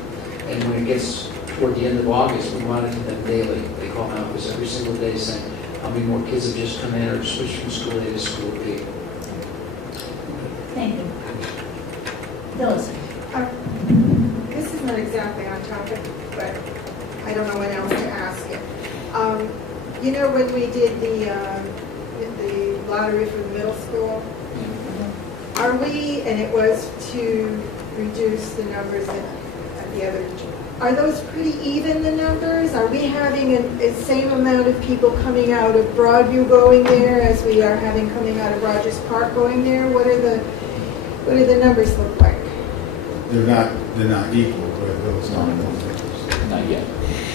and when it gets toward the end of August, we monitor them daily. They call my office every single day saying how many more kids have just come in or switched from school A to school B. Thank you. Phyllis. This is not exactly on topic, but I don't know when else to ask it. When we did the lottery for the middle school, are we, and it was to reduce the numbers at the other, are those pretty even, the numbers? Are we having the same amount of people coming out of Broadview going there as we are having coming out of Rogers Park going there? What are the, What do the numbers look like? They're not equal, but those aren't those figures. Not yet.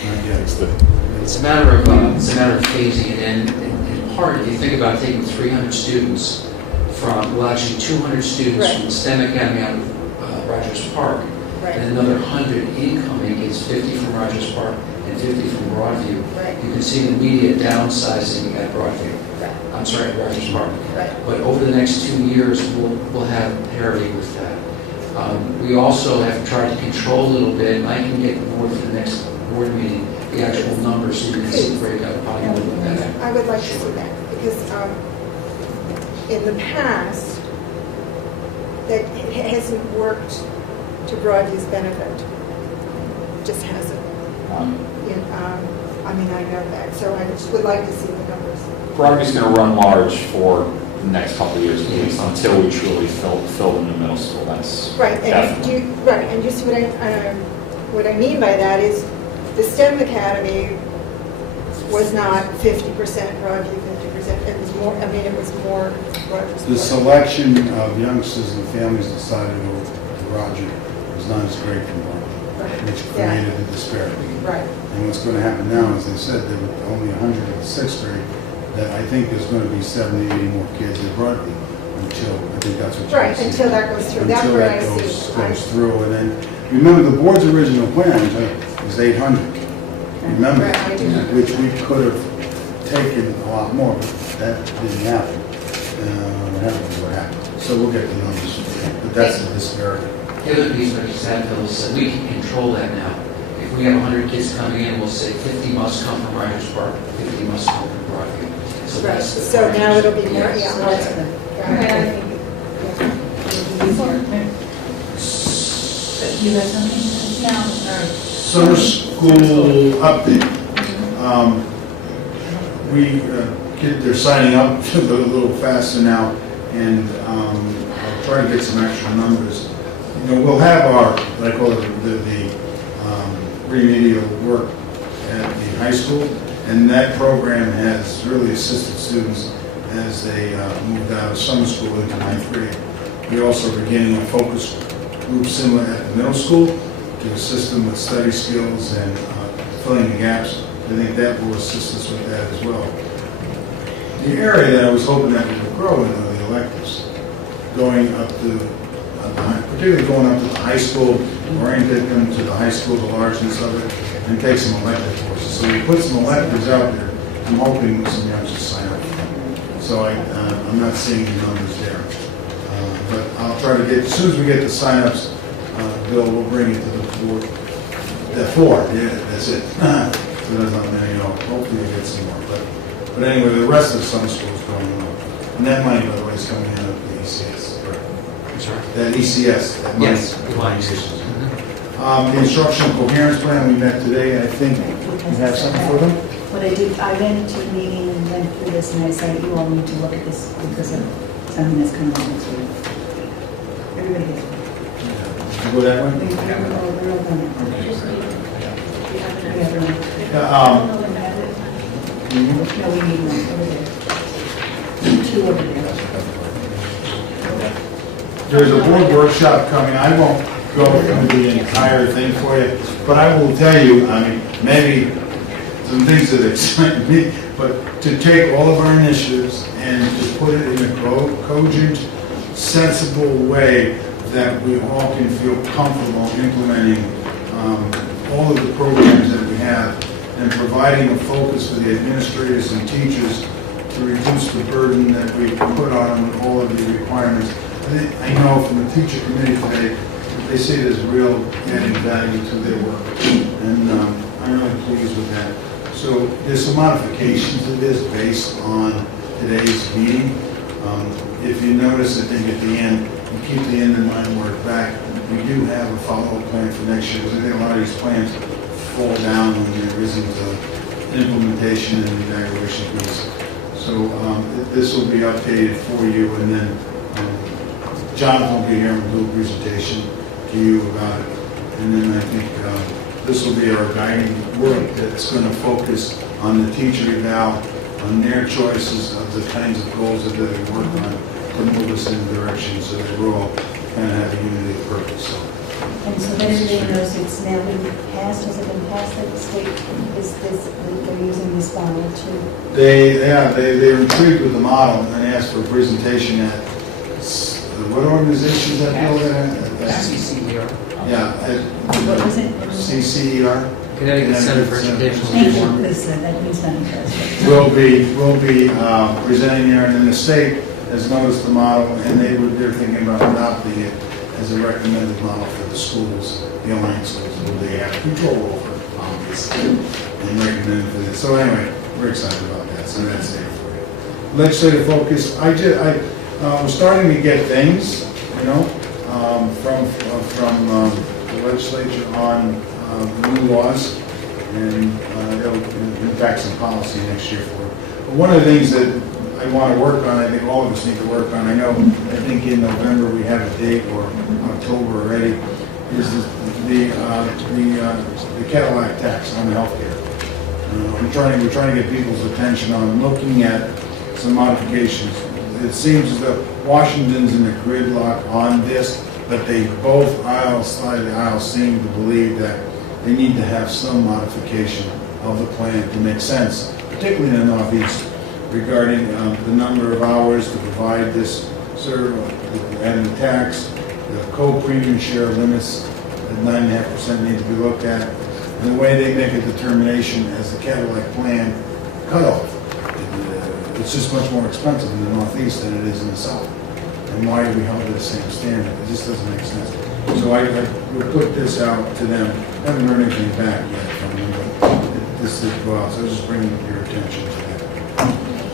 Not yet. It's a matter of phasing it in. In part, if you think about taking 300 students from, well, actually 200 students Right. from the STEM Academy out of Rogers Park, Right. and another 100 incoming is 50 from Rogers Park and 50 from Broadview. Right. You can see the immediate downsizing at Broadview. Right. I'm sorry, at Rogers Park. Right. But over the next 2 years, we'll have parity with that. We also have tried to control a little bit, and I can get more for the next board meeting, the actual numbers, so you can see the breakout, probably a little bit better. I would like to see that, because in the past, that it hasn't worked to Broadview's benefit. Just hasn't. I mean, I know that, so I just would like to see the numbers. Broadview's going to run large for the next couple of years, at least, until we truly fill in the middle school. That's Right, definitely. and just what I mean by that is, the STEM Academy was not 50% Broadview, 50%. It was more. I mean, it was more Rogers. The selection of youngsters and families decided to go to Roger was not as great for Roger, which created the disparity. Right. And what's going to happen now, as they said, there were only 100 in the sixth grade, that I think there's going to be 70, 80 more kids at Broadview until, I think that's what you're Right, saying. until that goes through. That's Until what that I goes see. through, and then, remember, the board's original plan was 800. Remember, Right, I do. which we could have taken a lot more, but that didn't happen. What happened. So we'll get the numbers, but that's the disparity. The other piece, like Sadville said, we can control that now. If we have 100 kids coming in, we'll say 50 must come from Rogers Park, 50 must come from Broadview. So Right, that's the so now it'll be more, Yes. yeah. That's good. You have something? No. Summer school update. They're signing up a little faster now, and I'll try to get some extra numbers. You know, we'll have our, what I call it, the remedial work at the high school, and that program has really assisted students as they moved out of summer school into ninth grade. We're also beginning a focus group similar at the middle school to assist them with study skills and filling the gaps. I think that will assist us with that as well. The area that I was hoping that we would grow in are the electives, going up to, particularly going up to the high school, orientate them to the high school, the largeness of it, and take some elective courses. So we put some electives out there. I'm hoping some youngsters sign up for them. So I'm not seeing the numbers there. But I'll try to get, as soon as we get the sign-ups, Bill, we'll bring it to the board. Four, yeah, that's it. So there's not many, hopefully we get some more. But anyway, the rest of the summer school is going on. And that money, by the way, is coming out of the ECS. Correct. I'm sorry? That ECS, that money. Yes, the lines. The instructional coherence plan we met today, I think we have something for them. What I did, I went to a meeting and went through this, and I said, you all need to look at this because of something that's coming on next week. Everybody gets it. You go that way? We're all done. We have room. No, we need one over there. Two over there. There's a board workshop coming. I won't go through the entire thing for you, but I will tell you, I mean, maybe some things that excite me, but to take all of our initiatives and to put it in a cogent, sensible way that we all can feel comfortable implementing all of the programs that we have and providing a focus for the administrators and teachers to reduce the burden that we put on them with all of the requirements. I know from the teacher committee today, they see it as real adding value to their work, and I'm really pleased with that. So there's some modifications to this based on today's meeting. If you notice, I think at the end, you keep the end in mind work back. We do have a follow-up plan for next year, because I think a lot of these plans fall down when there isn't implementation and evaluation piece. So this will be updated for you, and then Jonathan will be here and will do a presentation to you about it. And then I think this will be our guiding work that's going to focus on the teacher eval, on their choices of the kinds of goals that they work on to move us in the direction so that we're all kind of has a unity of purpose. So. And so that everybody knows it's now been passed, has it been passed that the state they're using this model to? They're intrigued with the model and asked for a presentation at, what organization is that built at? CCER. Yeah. What was it? CCER? Connecticut Center for Educational Thank you, Reform. because that means nothing to us. We'll be presenting there, and then the state has noticed the model, and they're thinking about adopting it as a recommended model for the schools, the Alliance schools, who they have control over, obviously, and recommend for this. So anyway, we're excited about that. So that's it for you. Legislative focus. We're starting to get things, from the legislature on new laws, and they'll impact some policy next year for it. But one of the things that I want to work on, I think all of us need to work on, I think in November we have a date, or October already, is the Cadillac tax on healthcare. We're trying to get people's attention on looking at some modifications. It seems as though Washington's in a gridlock on this, but they both side of the aisle seem to believe that they need to have some modification of the plan to make sense, particularly in the Northeast, regarding the number of hours to provide this service, and the tax, the co-premium share limits at 9.5% need to be looked at, and the way they make a determination as the Cadillac plan cutoff. It's just much more expensive in the Northeast than it is in the South. And why are we held to the same standard? It just doesn't make sense. So I would put this out to them. I haven't heard anything back yet from them, but this is go out. So I was just bringing your attention to that.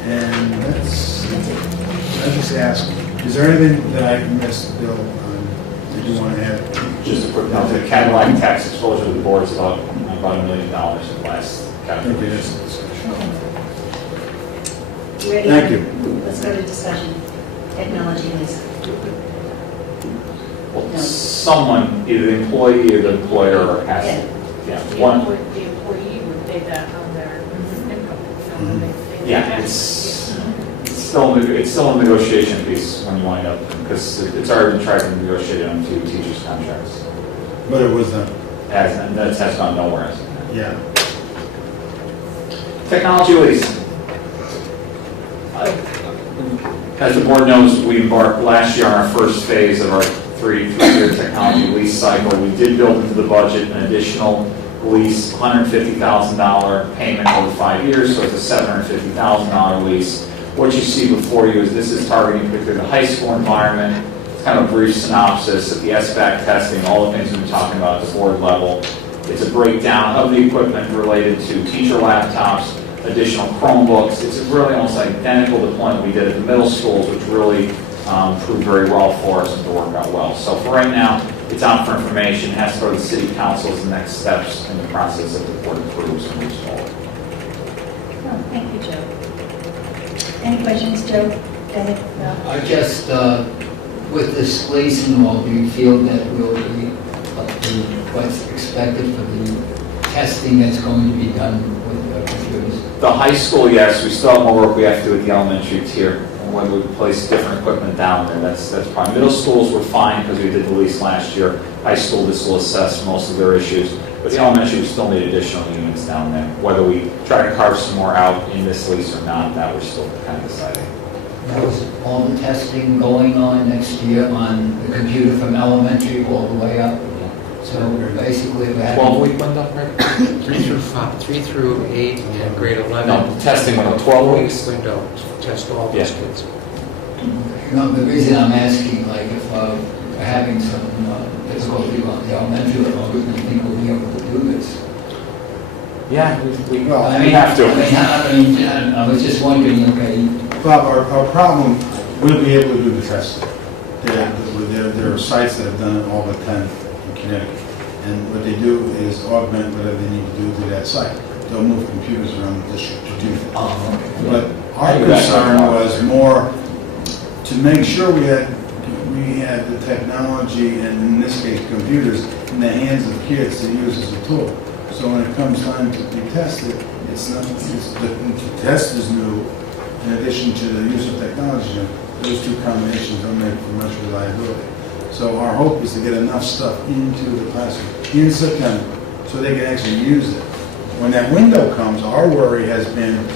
And that's it. I just ask, is there anything that I missed, Bill, that you want to add? Just a quick note, the Cadillac tax exposure to the board is about $1 million in the last calculation. Okay, that's a discussion. Ready? Thank you. Let's go to discussion. Technology, Lisa. Well, someone, either the employee or the employer, has to. Yeah. The employee would pay that on their income. Yeah, it's still a negotiation piece when you wind up, because it's already been tried to negotiate on 2 teachers' contracts. But it was done. And that has gone nowhere. Yeah. Technology lease. As the board knows, we embarked last year on our first phase of our three-year technology lease cycle. We did build into the budget an additional lease, $150,000 payment over 5 years, so it's a $750,000 lease. What you see before you is this is targeting particularly the high school environment. It's kind of a brief synopsis of the SBAC testing, all the things we've been talking about at the board level. It's a breakdown of the equipment related to teacher laptops, additional Chromebooks. It's really almost identical deployment we did at the middle schools, which really proved very well for us and to work out well. So for right now, it's out for information. It has to go to the city council as the next steps in the process that the board approves and moves forward. Oh, thank you, Joe. Any questions, Joe? Go ahead. I just, with this lease and all, do you feel that we'll be up to what's expected for the testing that's going to be done with the computers? The high school, yes. We still have more work we have to do with the elementary tier, and when we place different equipment down there. That's probably. Middle schools were fine because we did the lease last year. High school, this will assess most of their issues. But the elementary, we still need additional units down there. Whether we try to carve some more out in this lease or not, that we're still kind of deciding. That was all the testing going on next year on the computer from elementary all the way up. So basically, we had 12-week window, right? 3 through 8 and grade 11. No, testing window, 12 weeks. Window to test all those kids. No, the reason I'm asking, like, if we're having some difficulty on the elementary level, do you think we'll be able to do this? Yeah, we have to. I was just wondering, okay. Bob, our problem, we'll be able to do the testing. There are sites that have done it all but 10 in Connecticut. And what they do is augment whatever they need to do to that site. They'll move computers around the district to do that. But our concern was more to make sure we had the technology, and in this case computers, in the hands of kids to use as a tool. So when it comes time to be tested, the test is new, in addition to the use of technology. Those two combinations don't make for much reliability. So our hope is to get enough stuff into the classroom in September so they can actually use it. When that window comes, our worry has been,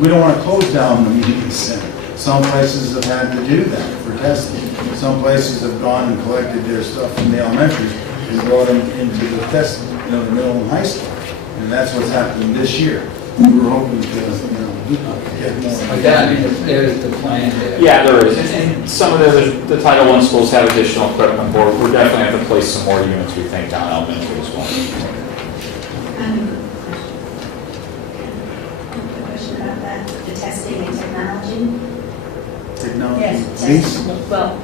we don't want to close down the meeting center. Some places have had to do that for testing. Some places have gone and collected their stuff from the elementary and brought them into the test, the middle and high school. And that's what's happening this year. We were hoping to, get more. But that, there's the plan there. Yeah, there is. And some of the Title I schools have additional equipment. We're definitely have to place some more units, we think, down elementary as well. A question about that, the testing and technology? Technology. Yes. Please? Well,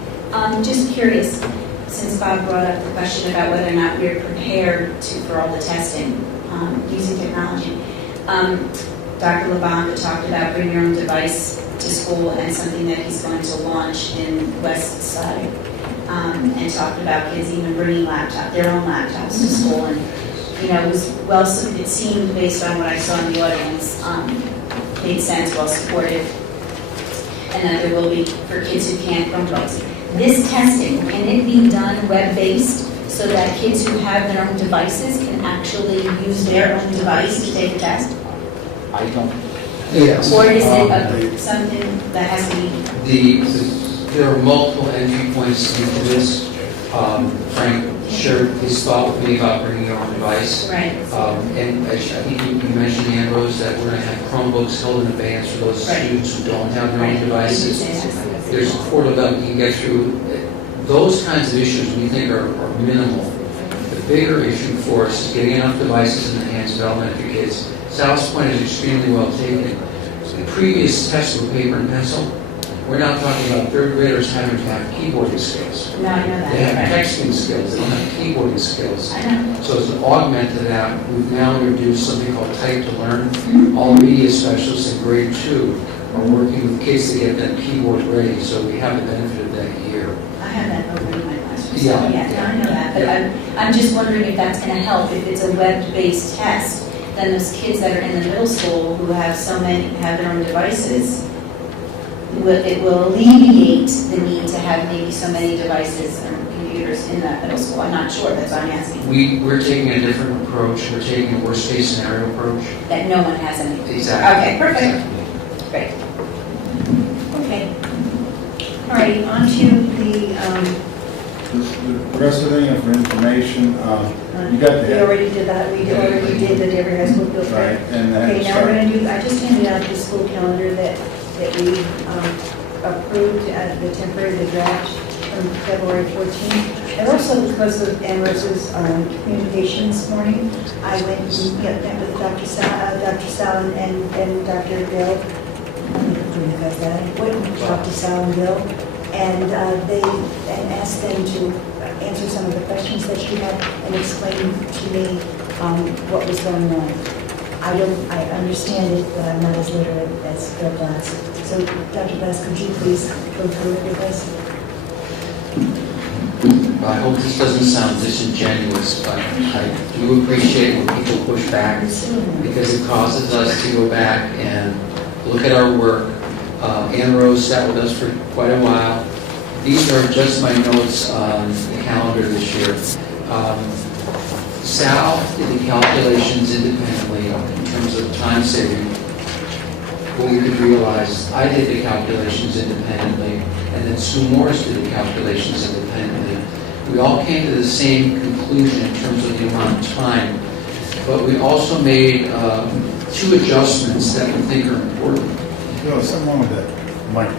just curious, since Bob brought up the question about whether or not we're prepared for all the testing using technology. Dr. LeBlanc talked about bring your own device to school and something that he's going to launch in West Side, and talked about kids even bringing their own laptops to school. And it was it seemed based on what I saw in the audience, made sense, well supported, and that there will be for kids who can't Chromebooks. This testing, can it be done web-based so that kids who have their own devices can actually use their own device to take the test? I don't. Yes. Or is it something that has to be? There are multiple entry points into this. Frank shared his thought with me about bringing your own device. Right. And I think you mentioned, Ambrose, that we're going to have Chromebooks held in advance for those students who don't have their own devices. There's a portal that we can get through. Those kinds of issues we think are minimal. The bigger issue for us is getting enough devices in the hands of elementary kids. Sal's point is extremely well taken. The previous tests were paper and pencil. We're now talking about third graders having to have keyboarding skills. No, I know that. They have Right. texting skills. They don't have keyboarding skills. I know. So as an augment to that, we've now introduced something called Type to Learn. All media specialists in grade 2 are working with kids to get them keyboard ready. So we have the benefit of that here. I have that over in my classroom. So, Yeah. yeah, I know that. But I'm just wondering if that's going to help. If it's a web-based test, then those kids that are in the middle school who have have their own devices, it will alleviate the need to have maybe so many devices and computers in that middle school. I'm not sure. That's why I'm asking. We're taking a different approach. We're taking a worst-case scenario approach. That no one has any. Exactly. Okay, perfect. Exactly. Great. Okay. All right, on to The rest of the thing for information, you got we the. already did that, we already did the Danbury High School field Right, trip. and the Okay, head now we're start. gonna do, I just handed out the school calendar that we approved, the temporary, the draft from February 14th. And also because of Amrose's communication this morning, I went and met with Dr. Sal and Dr. Bill. Dr. Sal and Bill, and asked them to answer some of the questions that she had and explain to me what was going on. I understand it, but I'm not as literate as Bill Glass. So, Dr. Glass, could you please go through it with us? I hope this doesn't sound disingenuous, but I do appreciate when people push back because it causes us to go back and look at our work. Ann Rose sat with us for quite a while. These are just my notes on the calendar this year. Sal did the calculations independently in terms of time saving. What we could realize, I did the calculations independently, and then Sue Morris did the calculations independently. We all came to the same conclusion in terms of the amount of time, but we also made 2 adjustments that we think are important. No, something wrong with that mic.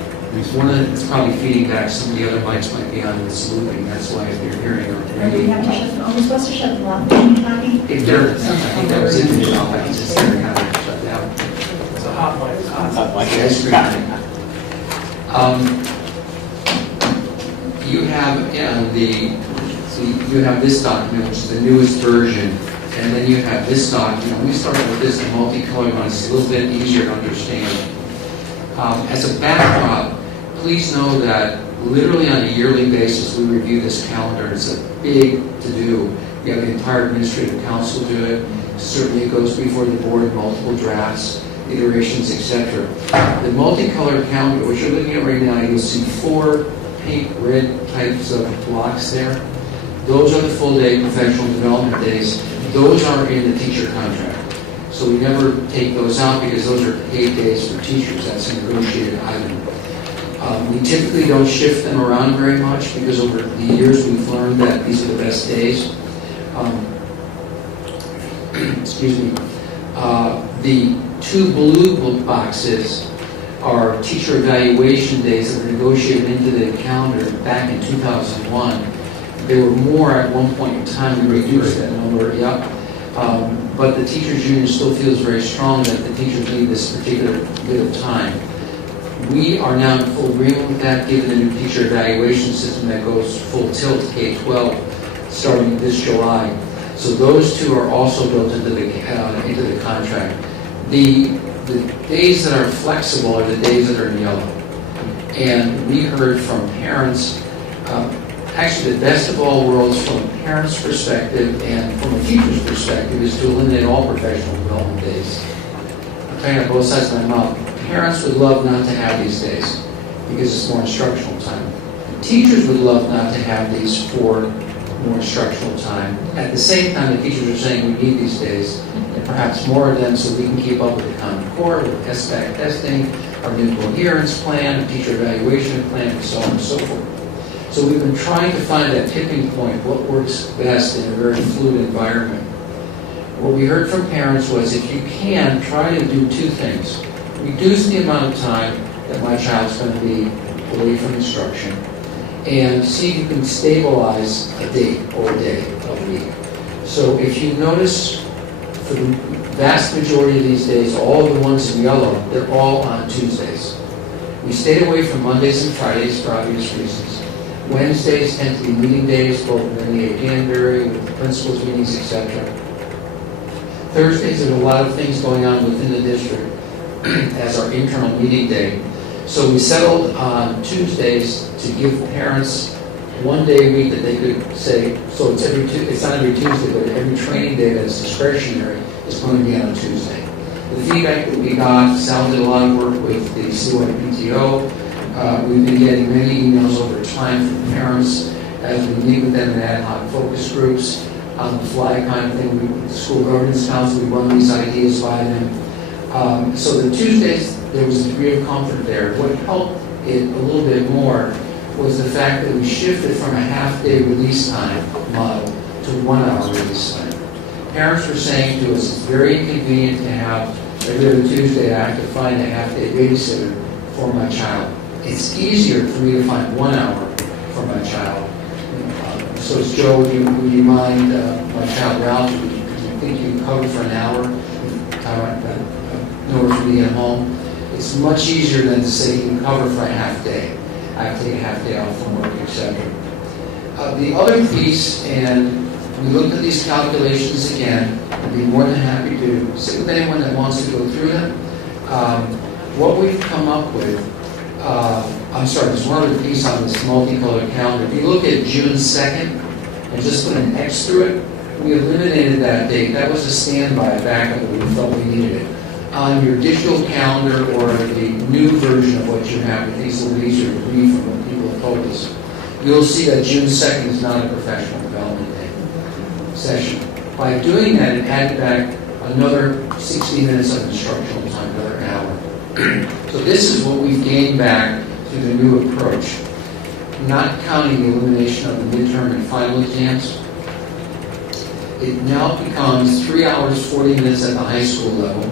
One of them is probably feeding back. Some of the other mics might be on this looping. That's why if you're hearing or Are we have to shut them, are we supposed to shut them off when you're talking? if they're, I think that was in the top, I can just hear how to shut down. It's a hot mic. Hot mic. Ice cream. You have you have this document, which is the newest version, and then you have this document. We started with this, the multicolored one. It's a little bit easier to understand. As a backdrop, please know that literally on a yearly basis, we review this calendar. It's a big to-do. We have the entire administrative council do it. Certainly it goes before the board, multiple drafts, iterations, etc. The multicolored calendar, which you're looking at right now, you'll see 4 pink, red types of blocks there. Those are the full-day professional development days. Those are in the teacher contract. So we never take those out because those are paid days for teachers. That's a negotiated item. We typically don't shift them around very much because over the years we've learned that these are the best days. Excuse me. The two blue boxes are teacher evaluation days that were negotiated into the calendar back in 2001. They were more at one point in time. We reduced that number, but the teachers union still feels very strong that the teachers need this particular bit of time. We are now in full agreement with that, given the new teacher evaluation system that goes full tilt to K-12 starting this July. So those two are also built into the contract. The days that are flexible are the days that are in yellow. And we heard from parents, actually the best of all worlds from a parent's perspective and from a teacher's perspective is to eliminate all professional development days. I'm talking about both sides of my mouth. Parents would love not to have these days because it's more instructional time. Teachers would love not to have these for more instructional time. At the same time, the teachers are saying we need these days, and perhaps more of them so we can keep up with the Common Core, with SBAC testing, our new coherence plan, a teacher evaluation plan, and so on and so forth. So we've been trying to find that tipping point, what works best in a very fluid environment. What we heard from parents was if you can, try to do two things. Reduce the amount of time that my child's going to be away from instruction, and see if you can stabilize a date or a day a week. So if you notice, for the vast majority of these days, all the ones in yellow, they're all on Tuesdays. We stayed away from Mondays and Fridays for obvious reasons. Wednesdays tend to be meeting days, both in the Danbury, with the principals' meetings, etc. Thursdays, there's a lot of things going on within the district as our internal meeting day. So we settled on Tuesdays to give parents one day a week that they could say, so it's not every Tuesday, but every training day that's discretionary is going to be on a Tuesday. The feedback that we got, Sal did a lot of work with the CYPTO. We've been getting many emails over time from parents as we meet with them in ad hoc focus groups, on the fly kind of thing. With the School Governance Council, we run these ideas by them. So the Tuesdays, there was a degree of comfort there. What helped it a little bit more was the fact that we shifted from a half-day release time model to 1 hour release time. Parents were saying to us, it's very inconvenient to have every other Tuesday I have to find a half-day babysitter for my child. It's easier for me to find 1 hour for my child. So it's Joe, would you mind, my child Ralph, do you think you can cover for an hour? In order for me at home, it's much easier than to say you can cover for a half day. I have to take a half day off from work, etc. The other piece, and we looked at these calculations again, I'd be more than happy to sit with anyone that wants to go through them. What we've come up with, there's one other piece on this multicolored calendar. If you look at June 2nd and just put an X through it, we eliminated that date. That was a standby backup that we felt we needed it. On your digital calendar or the new version of what you have, I think it's a little easier to read from what people have told us, you'll see that June 2nd is not a professional development day session. By doing that, it added back another 60 minutes of instructional time, another hour. So this is what we've gained back through the new approach, not counting the elimination of the midterm and final exams. It now becomes 3 hours, 40 minutes at the high school level,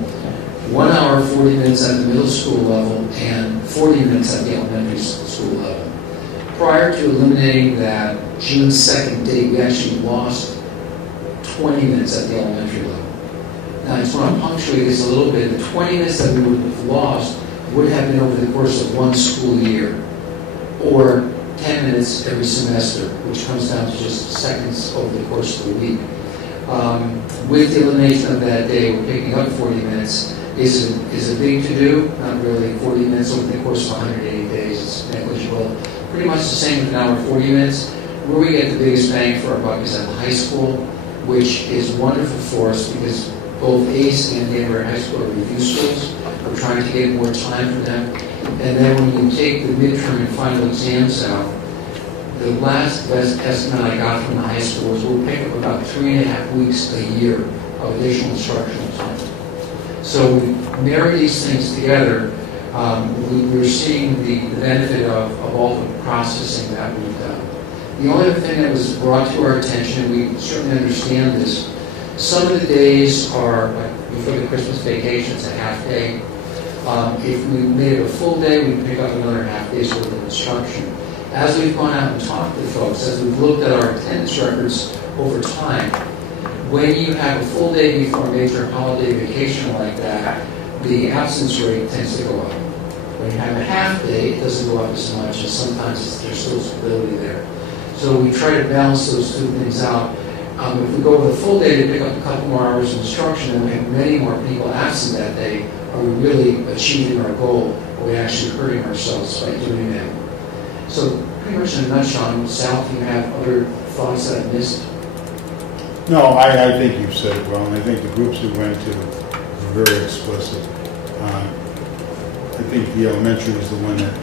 1 hour, 40 minutes at the middle school level, and 40 minutes at the elementary school level. Prior to eliminating that June 2nd date, we actually lost 20 minutes at the elementary level. Now, I just want to punctuate this a little bit. The 20 minutes that we would have lost would have been over the course of one school year, or 10 minutes every semester, which comes down to just seconds over the course of the week. With the elimination of that day, we're picking up 40 minutes. Is it big to do? Not really. 40 minutes over the course of 180 days is negligible. Pretty much the same with an hour 40 minutes. Where we get the biggest bang for our buck is at the high school, which is wonderful for us because both ACE and Danbury High School are review schools. trying to get more time for them. And then when you take the midterm and final exams out, the last best estimate I got from the high school was we'll pick up about 3.5 weeks a year of additional instructional time. So we marry these things together. We're seeing the benefit of all the processing that we've done. The only other thing that was brought to our attention, we certainly understand this, some of the days are, like before the Christmas vacation, it's a half day. If we made it a full day, we pick up another half day's worth of instruction. As we've gone out and talked to folks, as we've looked at our attendance records over time, when you have a full day before a major holiday vacation like that, the absence rate tends to go up. When you have a half day, it doesn't go up as much, and sometimes there's still stability there. So we try to balance those two things out. If we go with a full day to pick up a couple more hours of instruction and we have many more people absent that day, are we really achieving our goal? Or are we actually hurting ourselves by doing that? So pretty much in a nutshell, Sal, if you have other thoughts that I missed? No, I think you've said it well, and I think the groups we went to were very explicit. I think the elementary is the one that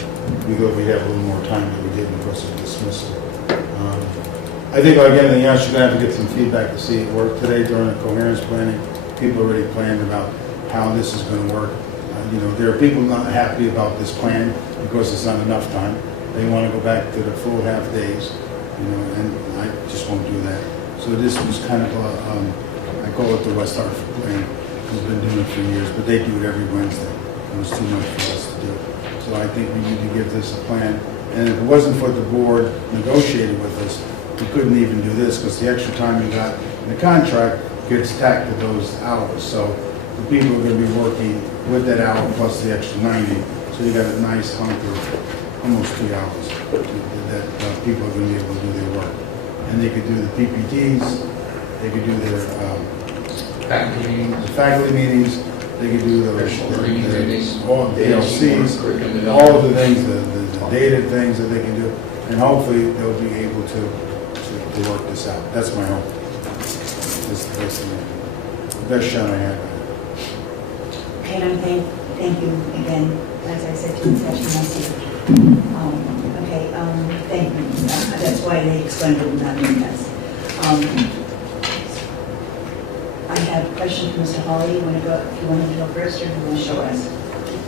we thought we have a little more time than we did because of dismissal. I think like anything else, you're going to have to get some feedback to see it work. Today during the coherence planning, people already planned about how this is going to work. There are people not happy about this plan because it's not enough time. They want to go back to the full half days, and I just won't do that. So this was kind of I call it the West Hartford plan. We've been doing it for years, but they do it every Wednesday. It was too much for us to do. So I think we need to give this a plan. And if it wasn't for the board negotiating with us, we couldn't even do this because the extra time you got in the contract gets tacked to those hours. So the people are going to be working with that hour plus the extra 90. So you got a nice hunk of almost 3 hours that people are going to be able to do their work. And they could do the PPTs, they could do their faculty meetings, they could do all the ALCs, all of the things, the data things that they can do, and hopefully they'll be able to work this out. That's my hope. That's the best shot I have. Okay, and thank you again, as I said, to the session last year. Thank you. That's why they explained it without me, yes. I have a question for Mr. Hawley. You want to go, if you want to go first, or do you want to show us?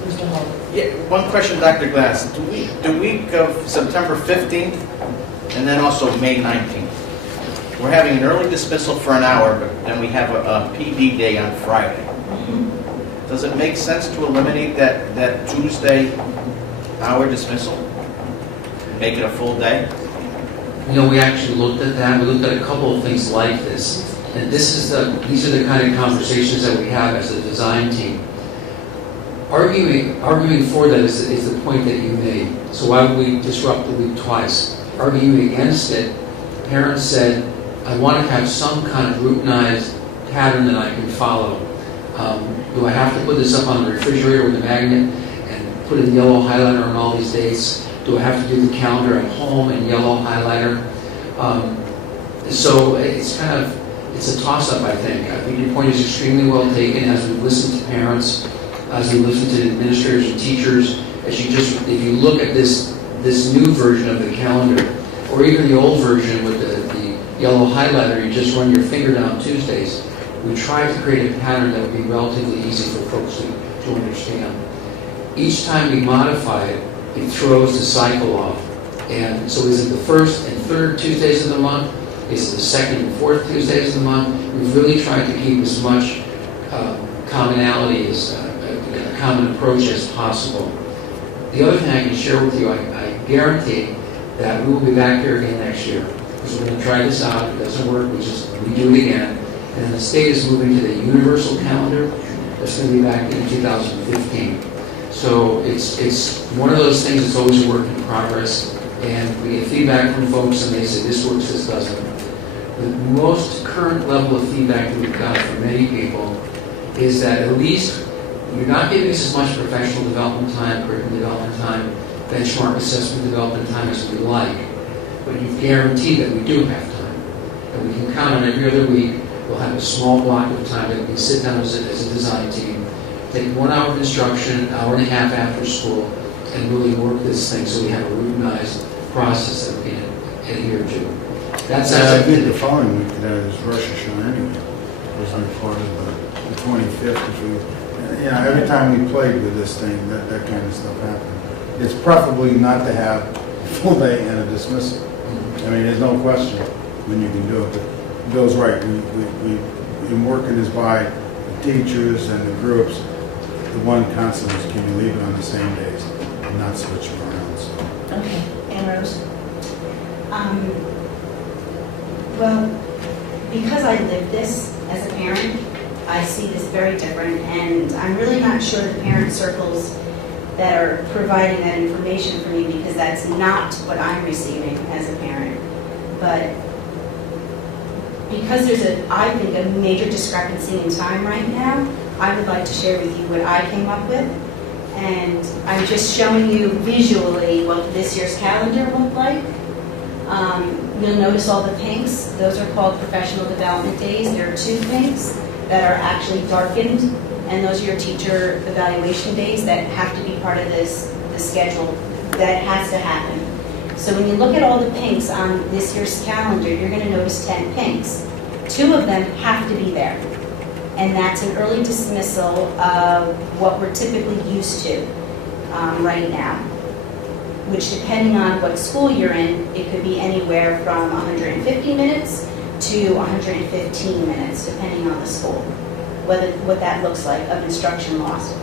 Mr. Hawley. Yeah, one question, Dr. Glass. The week of September 15th and then also May 19th, we're having an early dismissal for an hour, but then we have a PD day on Friday. Does it make sense to eliminate that Tuesday hour dismissal? Make it a full day? We actually looked at that. We looked at a couple of things like this. And these are the kind of conversations that we have as a design team. Arguing for that is the point that you made. So why would we disrupt the week twice? Arguing against it, parents said, I want to have some kind of routinized pattern that I can follow. Do I have to put this up on the refrigerator with a magnet and put a yellow highlighter on all these dates? Do I have to do the calendar at home in yellow highlighter? So it's a toss-up, I think. I think your point is extremely well taken as we listen to parents, as we listen to administrators and teachers. If you look at this new version of the calendar, or even the old version with the yellow highlighter, you just run your finger down Tuesdays. We tried to create a pattern that would be relatively easy for folks to understand. Each time we modify it, it throws the cycle off. And so is it the first and third Tuesdays of the month? Is it the second and fourth Tuesdays of the month? We've really tried to keep as much commonality, as a common approach as possible. The other thing I can share with you, I guarantee that we will be back here again next year. Because we're going to try this out. If it doesn't work, we do it again. And the state is moving to the universal calendar. That's going to be back in 2015. So it's one of those things that's always a work in progress. And we get feedback from folks and they say, this works, this doesn't. The most current level of feedback that we've got from many people is that at least you're not giving us as much professional development time, curriculum development time, benchmark assessment development time as we like. But you've guaranteed that we do have time. And we can count on every other week. We'll have a small block of time that we can sit down as a design team, take 1 hour of instruction, an hour and a half after school, and really work this thing so we have a routinized process that we can in a year or two. I think the following week, that is Rosh Hashanah anyway. Wasn't part of the 25th. If we, every time we played with this thing, that kind of stuff happened. It's preferably not to have a full day and a dismissal. I mean, there's no question when you can do it. But Bill's right. We've been working this by the teachers and the groups. The one constant is, can you leave it on the same days and not switch them around? So. Okay, Ann Rose. Well, because I live this as a parent, I see this very different, and I'm really not sure the parent circles that are providing that information for me, because that's not what I'm receiving as a parent. But because there's I think, a major discrepancy in time right now, I would like to share with you what I came up with. And I'm just showing you visually what this year's calendar looked like. You'll notice all the pinks. Those are called professional development days. There are 2 pinks that are actually darkened, and those are your teacher evaluation days that have to be part of the schedule. That has to happen. So when you look at all the pinks on this year's calendar, you're going to notice 10 pinks. 2 of them have to be there. And that's an early dismissal of what we're typically used to right now, which, depending on what school you're in, it could be anywhere from 150 minutes to 115 minutes, depending on the school, what that looks like of instruction lost.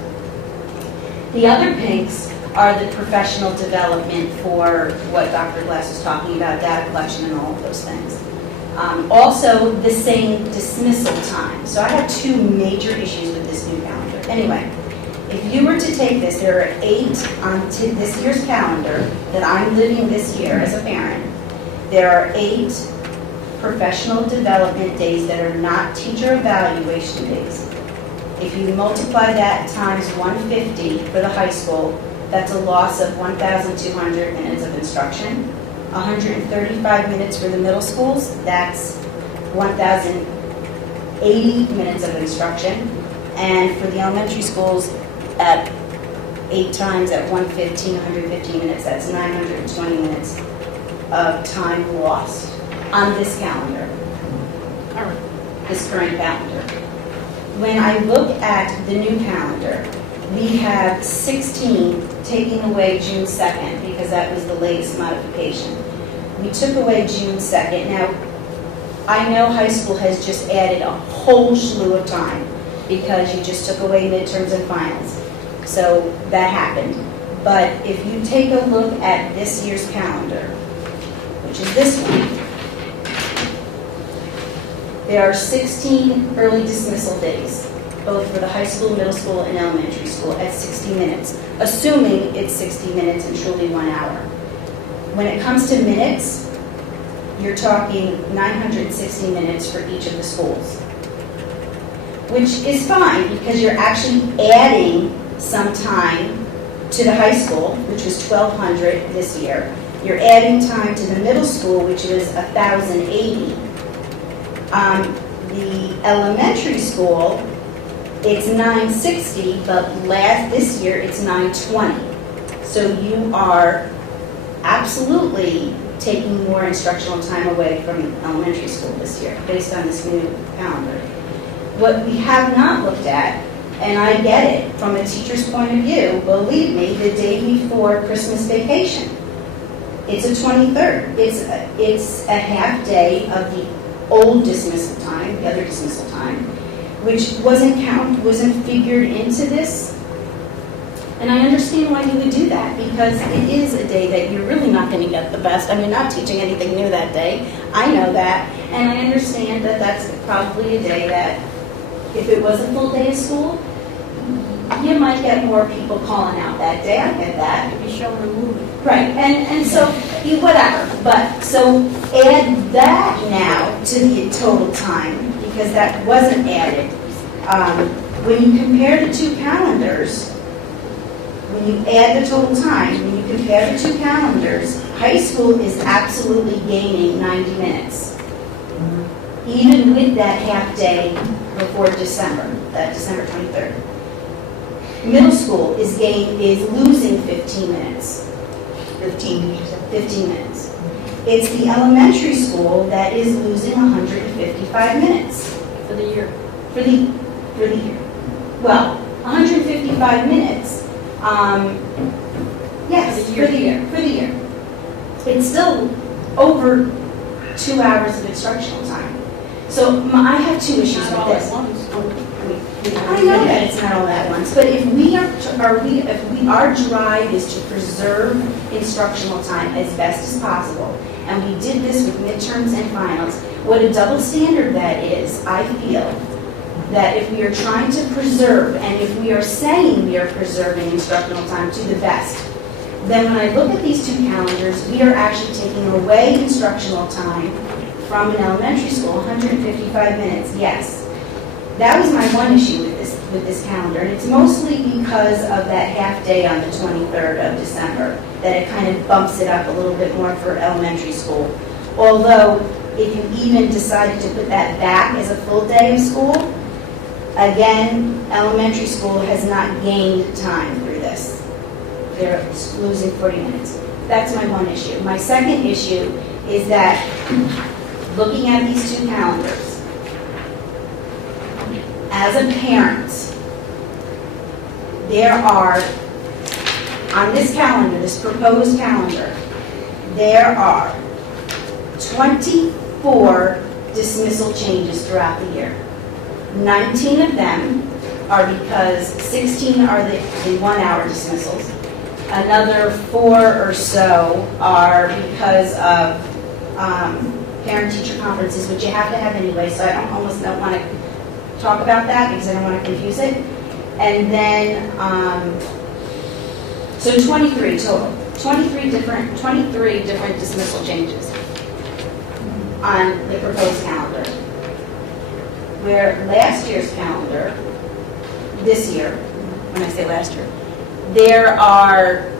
The other pinks are the professional development for what Dr. Glass was talking about, data collection and all of those things. Also, the same dismissal time. So I have 2 major issues with this new calendar. Anyway, if you were to take this, there are 8 on this year's calendar that I'm living this year as a parent. There are 8 professional development days that are not teacher evaluation days. If you multiply that times 150 for the high school, that's a loss of 1,200 minutes of instruction. 135 minutes for the middle schools, that's 1,080 minutes of instruction. And for the elementary schools, at 8 times at 115 minutes, that's 920 minutes of time lost on this calendar, this current calendar. When I look at the new calendar, we have 16 taking away June 2nd, because that was the latest modification. We took away June 2nd. Now, I know high school has just added a whole slew of time because you just took away midterms and finals. So that happened. But if you take a look at this year's calendar, which is this one, there are 16 early dismissal days, both for the high school, middle school, and elementary school at 60 minutes, assuming it's 60 minutes and truly 1 hour. When it comes to minutes, you're talking 960 minutes for each of the schools, which is fine because you're actually adding some time to the high school, which was 1,200 this year. You're adding time to the middle school, which was 1,080. The elementary school, it's 960, but this year it's 920. So you are absolutely taking more instructional time away from elementary school this year based on this new calendar. What we have not looked at, and I get it from a teacher's point of view, believe me, the day before Christmas vacation. It's a 23rd. It's a half day of the old dismissal time, the other dismissal time, which wasn't figured into this. And I understand why you would do that, because it is a day that you're really not going to get the best. I mean, not teaching anything new that day. I know that. And I understand that that's probably a day that, if it was a full day of school, you might get more people calling out that day. I get that. You'd be showing a movie. Right, and so, whatever. But, so add that now to the total time, because that wasn't added. When you compare the 2 calendars, when you add the total time, when you compare the 2 calendars, high school is absolutely gaining 90 minutes. Even with that half day before December, that December 23rd. Middle school is losing 15 minutes. 15 minutes. It's the elementary school that is losing 155 minutes For the year. for the year. Well, 155 minutes. Yes, For the year. For the year. It's still over 2 hours of instructional time. So I have two issues Not with all this. at once. I know that it's not all at once, but if our drive is to preserve instructional time as best as possible, and we did this with midterms and finals, what a double standard that is, I feel, that if we are trying to preserve, and if we are saying we are preserving instructional time to the best, then when I look at these two calendars, we are actually taking away instructional time from an elementary school, 155 minutes, yes. That was my one issue with this calendar, and it's mostly because of that half day on the 23rd of December, that it kind of bumps it up a little bit more for elementary school. Although, if you even decided to put that back as a full day of school, again, elementary school has not gained time through this. They're losing 40 minutes. That's my one issue. My second issue is that, looking at these two calendars, as a parent, there are, on this calendar, this proposed calendar, there are 24 dismissal changes throughout the year. 19 of them are because 16 are the 1 hour dismissals. Another 4 or so are because of parent-teacher conferences, which you have to have anyway, so I almost don't want to talk about that because I don't want to confuse it. And then, so 23 total. 23 different dismissal changes on the proposed calendar. Where last year's calendar, this year, when I say last year, there are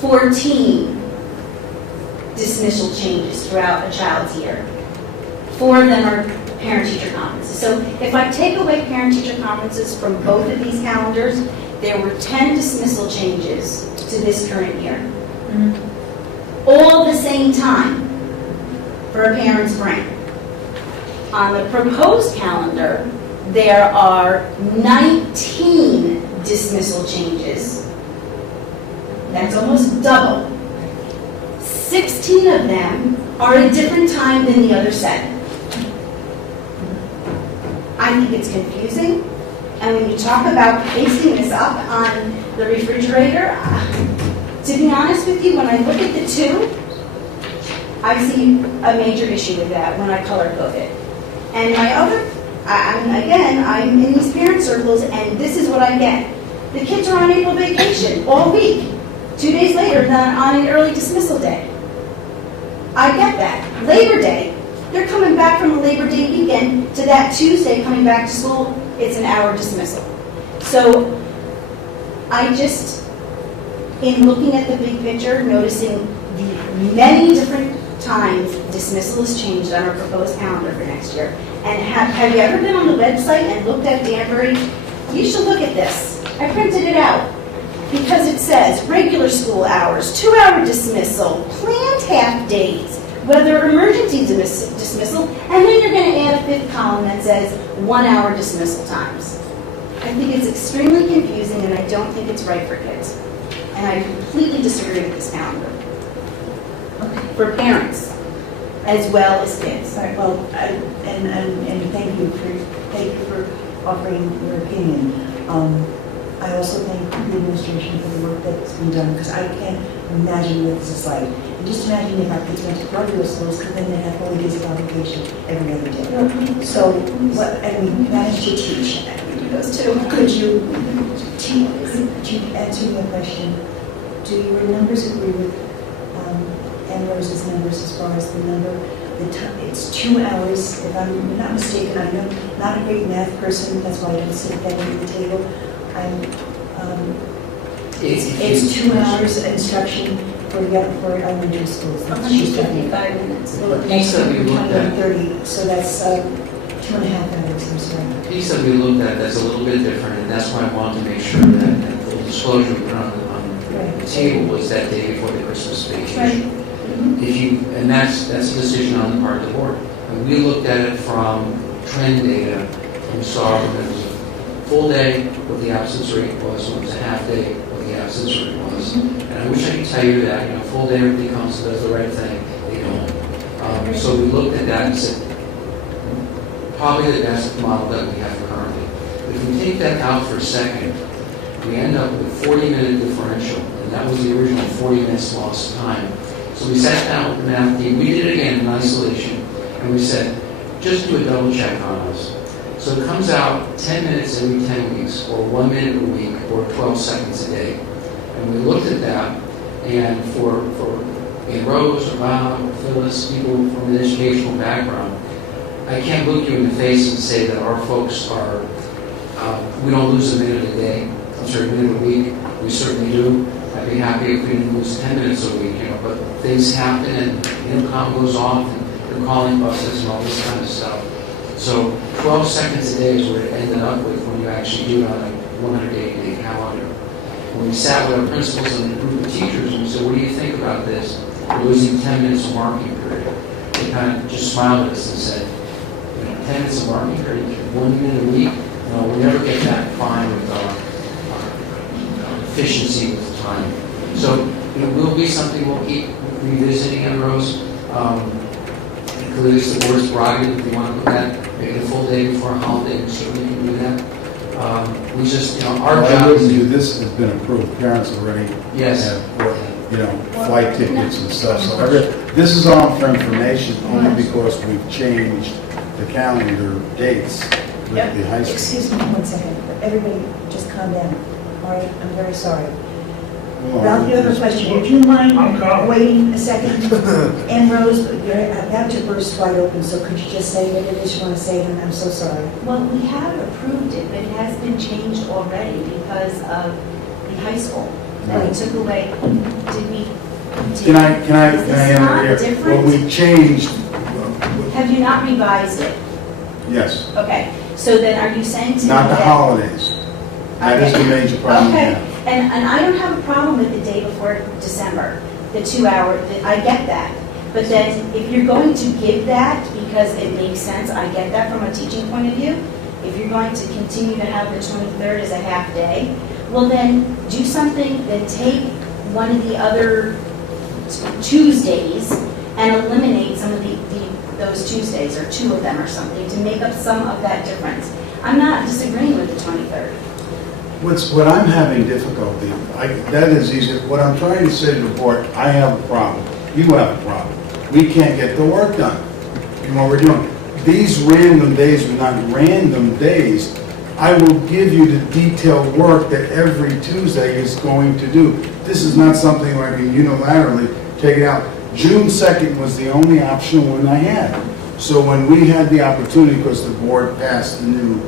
14 dismissal changes throughout a child's year. 4 of them are parent-teacher conferences. So if I take away parent-teacher conferences from both of these calendars, there were 10 dismissal changes to this current year. All the same time for a parent's brain. On the proposed calendar, there are 19 dismissal changes. That's almost double. 16 of them are a different time than the other 7. I think it's confusing, and when you talk about pasting this up on the refrigerator, to be honest with you, when I look at the two, I see a major issue with that when I color code it. And my other, I'm in these parent circles, and this is what I get. The kids are on April vacation all week. 2 days later, they're on an early dismissal day. I get that. Labor Day, they're coming back from the Labor Day weekend to that Tuesday coming back to school, it's an hour dismissal. So I just, in looking at the big picture, noticing the many different times dismissal is changed on our proposed calendar for next year. And have you ever been on the website and looked at Danbury? You should look at this. I printed it out because it says regular school hours, 2 hour dismissal, planned half days, whether emergency dismissal, and then you're going to add a 5th column that says 1 hour dismissal times. I think it's extremely confusing, and I don't think it's right for kids. And I completely disagree with this calendar. For parents, as well as kids. Right, well, and thank you for offering your opinion. I also thank the administration for the work that's been done, because I can't imagine what this is like. And just imagine if our kids went to graduate schools, because then they have 40 days of obligation every other day. So, and we managed to teach. Those two. Could you answer my question? Do your numbers agree with Ann Rose's numbers as far as the number? It's 2 hours, if I'm not mistaken. I'm not a great math person, that's why I don't sit at the table. It's 2 hours of instruction for elementary schools. 155 minutes. Well, it makes it 20 and 30, so that's 2.5 hours, I'm sorry. The piece that we looked at that's a little bit different, and that's why I wanted to make sure that the disclosure we put on the table was that day before the Christmas vacation. And that's a decision on the part of the board. And we looked at it from trend data and saw that it was a full day, what the absence rate was, when it was a half day, what the absence rate was. And I wish I could tell you that, full day everybody comes and does the right thing. They don't. So we looked at that and said, probably the best model that we have currently. If we take that out for a second, we end up with a 40-minute differential, and that was the original 40 minutes lost time. So we sat down with the math team, we did it again in isolation, and we said, just do a double check on us. So it comes out 10 minutes every 10 weeks, or 1 minute a week, or 12 seconds a day. And we looked at that, and for Rose or Bob or Phyllis, people from an educational background, I can't look you in the face and say that our folks are, we don't lose a minute a day, I'm sorry, a minute a week. We certainly do. I'd be happy if we didn't lose 10 minutes a week, but things happen and intercom goes off and the calling buses and all this kind of stuff. So 12 seconds a day is what it ended up with when you actually do it on a 180-day calendar. When we sat with our principals and a group of teachers and we said, what do you think about this? We're losing 10 minutes of marking period. They kind of just smiled at us and said, 10 minutes of marking period, 1 minute a week? No, we'll never get that fine with our efficiency with time. So it will be something we'll keep revisiting in Rose. Clearly it's the board's prerogative if you want to look at maybe a full day before a holiday, we certainly can do that. We just, our job is to... This has been approved, parents already yes. have, flight tickets and stuff. So this is all for information only because we've changed the calendar dates with the high school. Excuse me 1 second. Everybody just calm down. All right, I'm very sorry. Well, Ralph, you have a question. Would you mind waiting a second? And Rose, you're about to burst wide open, so could you just say what it is you want to say? And I'm so sorry. Well, we have approved it, but it has been changed already because of the high school. That we took away. Did we? Can I enter here? Well, we changed. Have you not revised it? Yes. Okay. So then are you saying to me Not the that... holidays. That is the major problem. Okay. And I don't have a problem with the day before December, the 2 hour, I get that. But then if you're going to give that because it makes sense, I get that from a teaching point of view. If you're going to continue to have the 23rd as a half day, well then do something that take one of the other Tuesdays and eliminate some of those Tuesdays, or 2 of them or something, to make up some of that difference. I'm not disagreeing with the 23rd. What I'm having difficulty, that is easy. What I'm trying to say to the board, I have a problem. You have a problem. We can't get the work done in what we're doing. These random days are not random days. I will give you the detailed work that every Tuesday is going to do. This is not something where I can unilaterally take it out. June 2nd was the only option one I had. So when we had the opportunity, because the board passed the new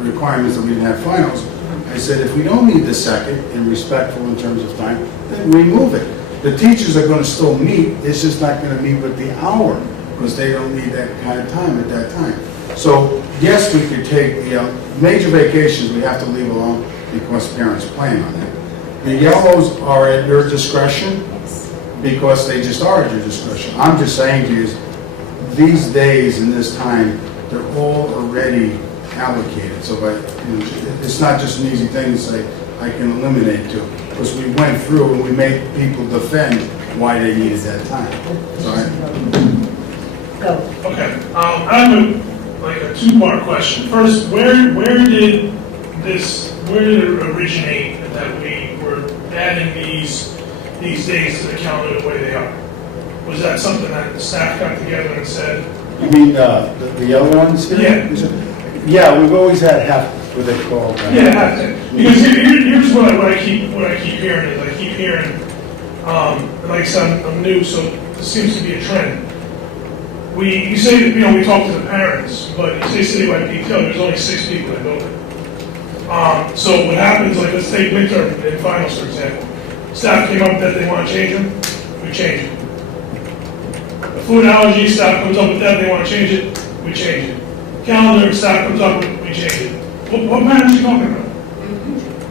requirements that we didn't have finals, I said, if we don't need the 2nd and respectful in terms of time, then remove it. The teachers are going to still meet, it's just not going to meet with the hour, because they don't need that kind of time at that time. So, yes, we could take the major vacations, we have to leave alone because parents plan on it. The yellows are at your discretion, because they just are at your discretion. I'm just saying to you, these days and this time, they're all already allocated. So it's not just an easy thing to say, I can eliminate 2. Because we went through and we made people defend why they needed that time. Sorry. Go. Okay. I have a 2-part question. First, where did it originate that we were adding these days to the calendar the way they are? Was that something that the staff got together and said? You mean the yellow ones here? Yeah. Yeah, we've always had half what they call Yeah, half day. Because here's what I keep hearing is I keep hearing, like I said, I'm new, so this seems to be a trend. You say that we talk to the parents, but you say citywide detail, there's only 6 people that build it. So what happens, like let's take midterm and finals for example. Staff came up that they want to change them, we change it. The food allergy, staff comes up with that, they want to change it, we change it. Calendar, staff comes up with, we change it. What parents are you talking about?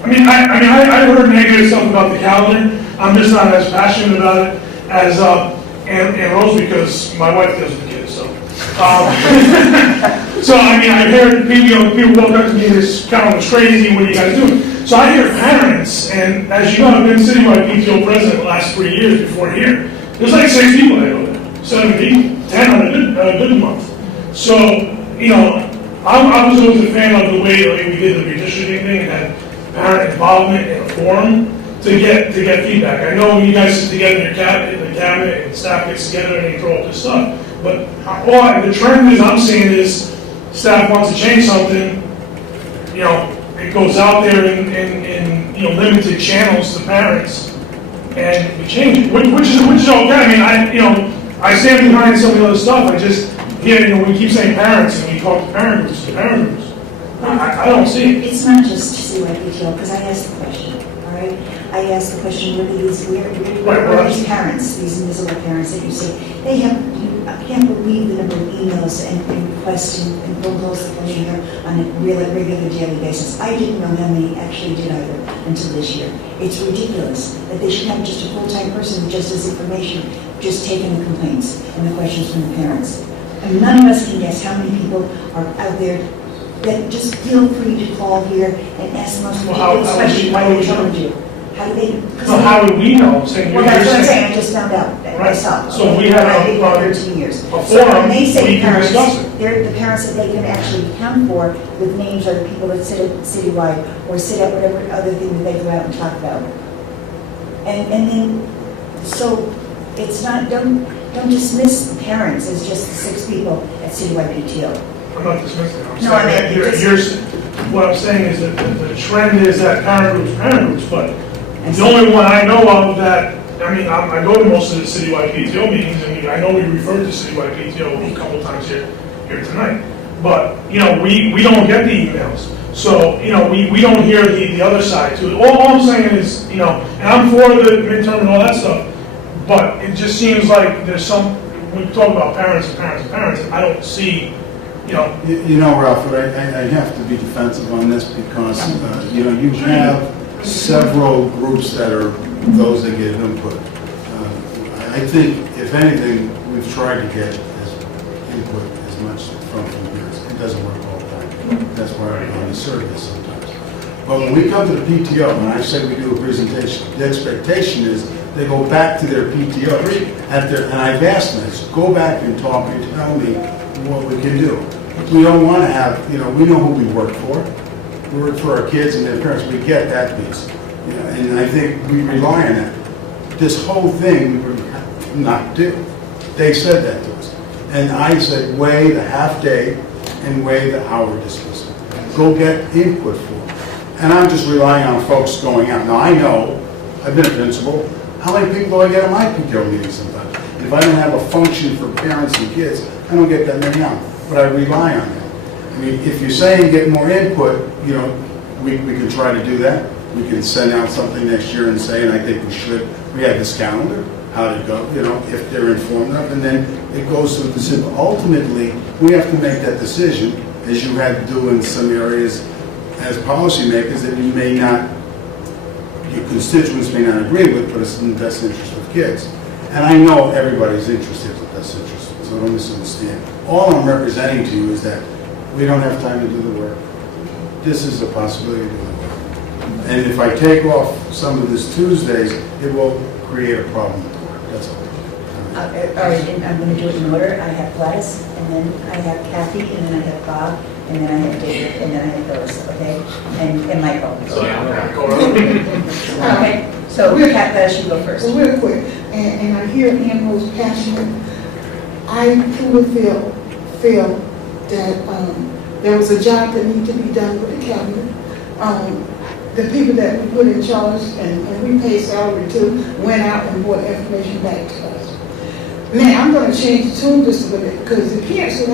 I mean, I heard negative stuff about the calendar. I'm just not as passionate about it as and Rose, because my wife deals with the kids, so. So, I mean, I heard people walk up to me, this kind of was crazy, what are you guys doing? So I hear parents, and as you know, I've been citywide PTO president the last 3 years before here. There's like 6 people that go there, 7 people, 10 on a good month. So, you know, I was always a fan of the way like, we did the redistricting thing and had parent involvement in a forum to get feedback. I know when you guys sit together in the cabinet and staff gets together and they throw up this stuff, but the trend is I'm seeing is staff wants to change something, you know, it goes out there in you know, limited channels to parents, and we change it, which is okay. I mean, I stand behind some of the other stuff. I just, you know, we keep saying parents, and we talk to parent groups. I don't see it. It's not just CYPTO, because I asked the question, all right? I asked the question, where are these parents, these miserable parents that you say, they have, I can't believe the number of emails and requests and phone calls that come in here on a regular daily basis. I didn't know how many actually did either until this year. It's ridiculous that they should have just a full-time person who just does information, just taking the complaints and the questions from the parents. And none of us can guess how many people are out there that just feel free to call here and ask the most ridiculous question why they told you. How do they? So how do we know? Well, that's what I'm saying. I just found out myself. So we have I've been here 13 years. a forum, So when they say we can parents, discuss it. they're the parents that they can actually count for with names of the people that sit at citywide or sit at whatever other thing that they go out and talk about. And then, so it's not, don't dismiss the parents as just the 6 people at citywide PTO. I'm not dismissing it. I'm No, saying I that mean, what I'm saying is that the trend is that parent groups, but the only one I know of that, I mean, I go to most of the citywide PTO meetings, and I know we referred to citywide PTO a couple times here tonight, but, you know, we don't get the emails. So, you know, we don't hear the other side to it. All I'm saying is, you know, and I'm for the midterm and all that stuff, but it just seems like there's when we talk about parents, I don't see, you know. You know, Ralph, I have to be defensive on this because, you know, you have several groups that are those that get input. I think, if anything, we've tried to get input as much from peers. It doesn't work all the time. That's why we're on the surveys sometimes. But when we come to the PTO, and I say we do a presentation, the expectation is they go back to their PTO and I've asked them, go back and talk and tell me what we can do. We don't want to have, you know, we know who we work for. We work for our kids and their parents. We get that piece. You know, and I think we rely on that. This whole thing we would not do. They said that to us. And I said, weigh the half day and weigh the hour dismissal. Go get input for it. And I'm just relying on folks going out. Now I know, I've been a principal, how many people do I get at my PTO meetings sometimes? If I don't have a function for parents and kids, I don't get that many out. But I rely on them. I mean, if you're saying get more input, you know, we can try to do that. We can send out something next year and say, and I think we should, we have this calendar, how to go, you know, if they're informed enough, and then it goes to the decision. Ultimately, we have to make that decision, as you had to do in some areas as policymakers that you may not, your constituents may not agree with, but it's in the best interest of kids. And I know everybody's interest is the best interest, so don't misunderstand. All I'm representing to you is that we don't have time to do the work. This is a possibility of doing the work. And if I take off some of this Tuesdays, it will create a problem with the work. That's all. All right, and I'm going to do it in order. I have Gladys, and then I have Kathy, and then I have Bob, and then I have David, and then I have Phyllis, okay? And Michael. Okay, so Gladys, you go first. Well, real quick, and I hear Ann Rose passionate. I truly feel that there was a job that needed to be done with the cabinet. The people that we put in charge and we pay salary to went out and brought information back to us. Now, I'm going to change the tune just a little bit because the parents that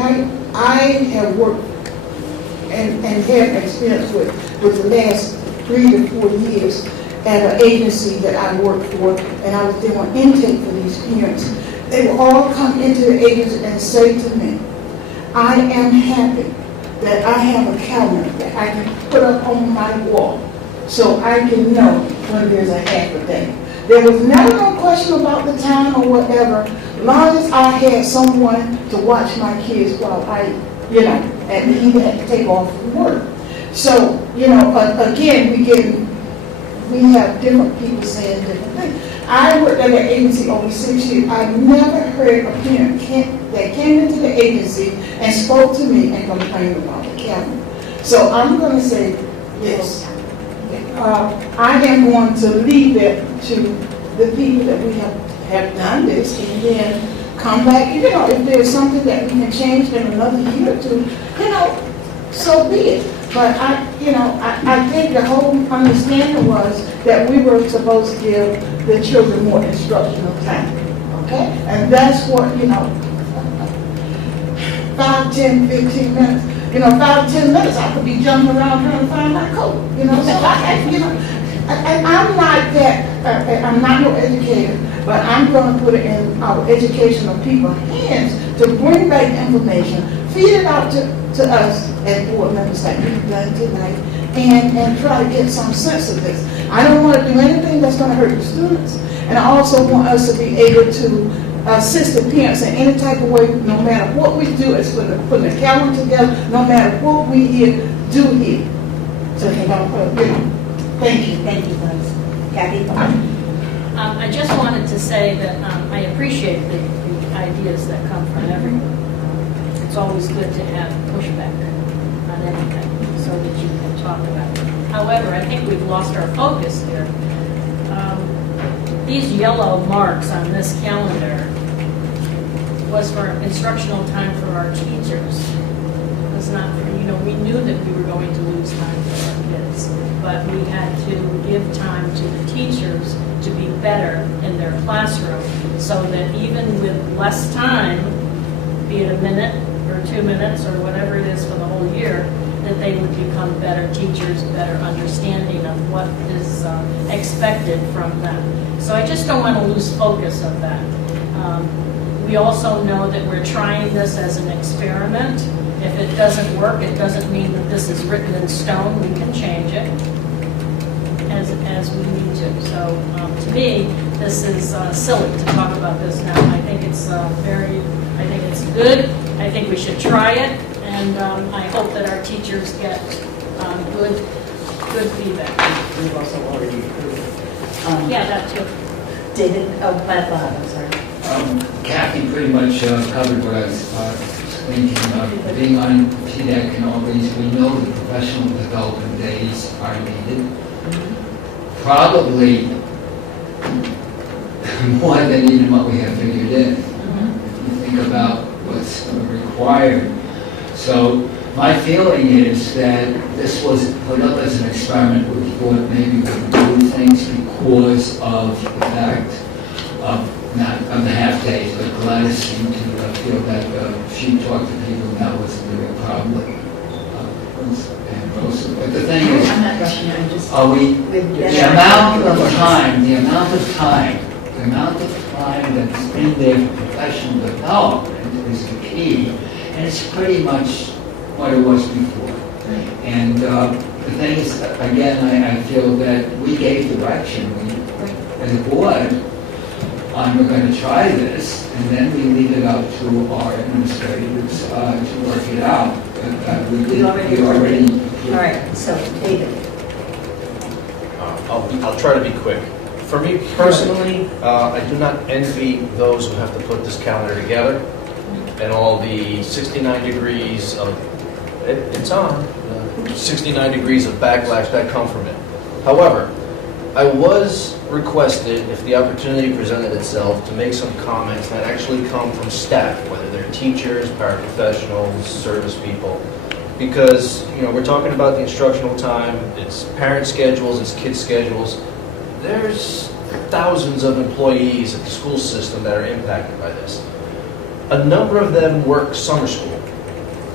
I have worked and had experience with the last 3 to 4 years at an agency that I worked for, and I was doing intake for these parents. They would all come into the agency and say to me, I am happy that I have a calendar that I can put up on my wall so I can know when there's a half a day. There was never no question about the time or whatever, long as I had someone to watch my kids while I, and he had to take off from work. So, again, we have different people saying different things. I worked at an agency over 6 years. I never heard a parent that came into the agency and spoke to me and complained about the calendar. So I'm going to say this. I am going to leave it to the people that we have done this, and then come back. If there's something that we can change in another year or two, so be it. But I think the whole understanding was that we were supposed to give the children more instructional time. Okay? And that's what, 5, 10, 15 minutes. 5, 10 minutes, I could be jumping around trying to find my coat. So I'm not that, I'm not no educator, but I'm going to put it in our educational people's hands to bring back information, feed it out to us as board members like we've done tonight, and try to get some sense of this. I don't want to do anything that's going to hurt the students, and I also want us to be able to assist the parents in any type of way, no matter what we do, as putting a calendar together, no matter what we do here. So, thank you. Thank you, guys. Kathy? I just wanted to say that I appreciate the ideas that come from everyone. It's always good to have pushback on anything so that you can talk about it. However, I think we've lost our focus here. These yellow marks on this calendar was for instructional time for our teachers. It was not for, we knew that we were going to lose time for our kids, but we had to give time to the teachers to be better in their classroom so that even with less time, be it a minute or 2 minutes or whatever it is for the whole year, that they would become better teachers, better understanding of what is expected from them. So I just don't want to lose focus of that. We also know that we're trying this as an experiment. If it doesn't work, it doesn't mean that this is written in stone. We can change it as we need to. So to me, this is silly to talk about this now. I think it's I think it's good. I think we should try it, and I hope that our teachers get good feedback. We've also already approved. Yeah, that too. David, I'm sorry. Kathy pretty much covered what I was thinking about. Being on TDEC and all these, we know the professional development days are needed. Probably more than even what we have figured in. If you think about what's required. So my feeling is that this was put up as an experiment. We thought maybe we could do things because of the fact of the half days, but Gladys seemed to feel that she talked to people and that wasn't the real problem. But the thing is, I'm not rushing you, I'm just... the amount of time that's in there for professional development is the key, and it's pretty much what it was before. And the thing is, again, I feel that we gave direction. As a board, we're going to try this, and then we leave it up to our administrators to work it out. But we already. All right, so David. I'll try to be quick. For me personally, I do not envy those who have to put this calendar together and all the 69 degrees of, it's on, 69 degrees of backlash that come from it. However, I was requested, if the opportunity presented itself, to make some comments that actually come from staff, whether they're teachers, paraprofessionals, service people, because we're talking about the instructional time, it's parent schedules, it's kids schedules. There's thousands of employees at the school system that are impacted by this. A number of them work summer school.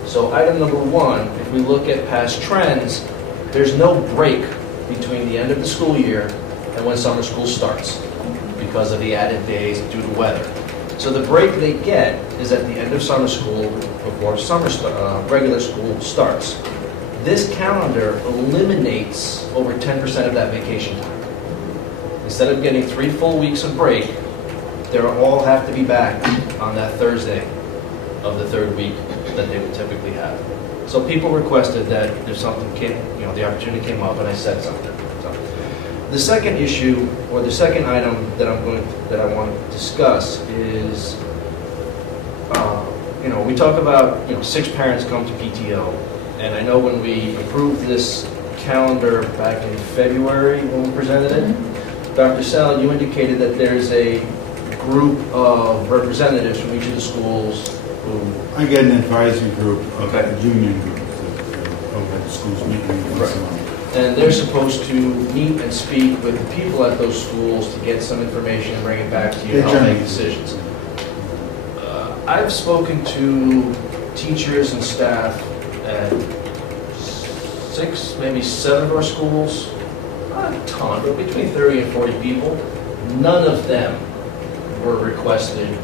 So item number one, if we look at past trends, there's no break between the end of the school year and when summer school starts because of the added days due to weather. So the break they get is at the end of summer school before regular school starts. This calendar eliminates over 10% of that vacation time. Instead of getting 3 full weeks of break, they all have to be back on that Thursday of the third week that they would typically have. So people requested that if something came, the opportunity came up, and I said something. So, the second issue, or the second item that I want to discuss is, we talk about 6 parents come to PTO, and I know when we approved this calendar back in February when we presented it, Dr. Sal, you indicated that there's a group of representatives from each of the schools who... I get an advisory group, a union group, of the schools meeting and so on. And they're supposed to meet and speak with the people at those schools to get some information and bring it back to you and help make decisions. I've spoken to teachers and staff at 6, maybe 7 of our schools, not a ton, but between 30 and 40 people. None of them were requested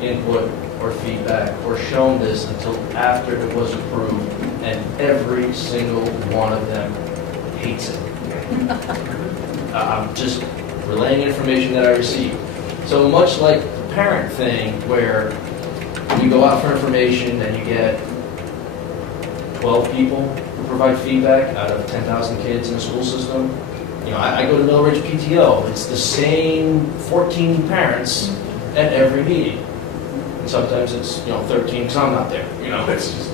input or feedback or shown this until after it was approved, and every single one of them hates it. I'm just relaying information that I received. So much like the parent thing, where you go out for information and you get 12 people who provide feedback out of 10,000 kids in the school system. I go to Mill Ridge PTO. It's the same 14 parents at every meeting. And sometimes it's 13 because I'm not there. It's just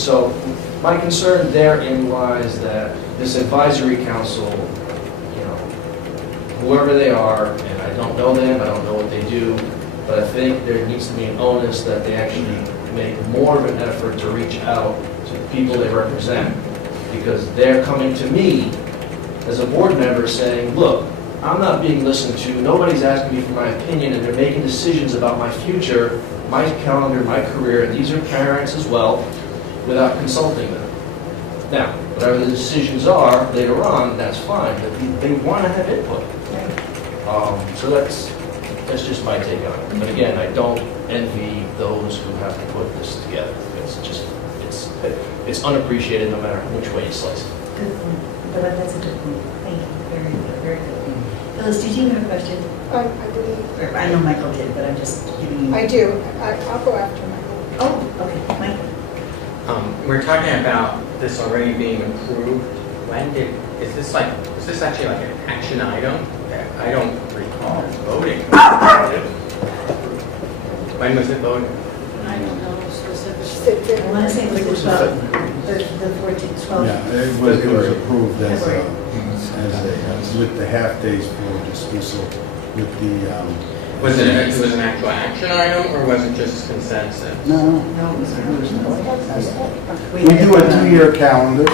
so my concern therein lies that this advisory council, whoever they are, and I don't know them, I don't know what they do, but I think there needs to be an onus that they actually make more of an effort to reach out to the people they represent, because they're coming to me as a board member saying, look, I'm not being listened to, nobody's asking me for my opinion, and they're making decisions about my future, my calendar, my career, and these are parents as well, without consulting them. Now, whatever the decisions are later on, that's fine, but they want to have input. So that's just my take on it. But again, I don't envy those who have to put this together. It's unappreciated no matter which way you slice it. Good point. But that's a good point. Thank you. Very good. Very good. Phyllis, did you have a question? I believe. I know Michael did, but I'm just giving you. I do. I'll go after Michael. Oh, okay. Michael. We're talking about this already being approved. Is this actually like an action item? I don't recall voting. When was it voted? I don't know specifics. I want to say it was the 14th, 12th. Yeah, it was approved as with the half days for dismissal with the... Was it an actual action item, or was it just consensus? No. No, it was We do a 2-year calendar,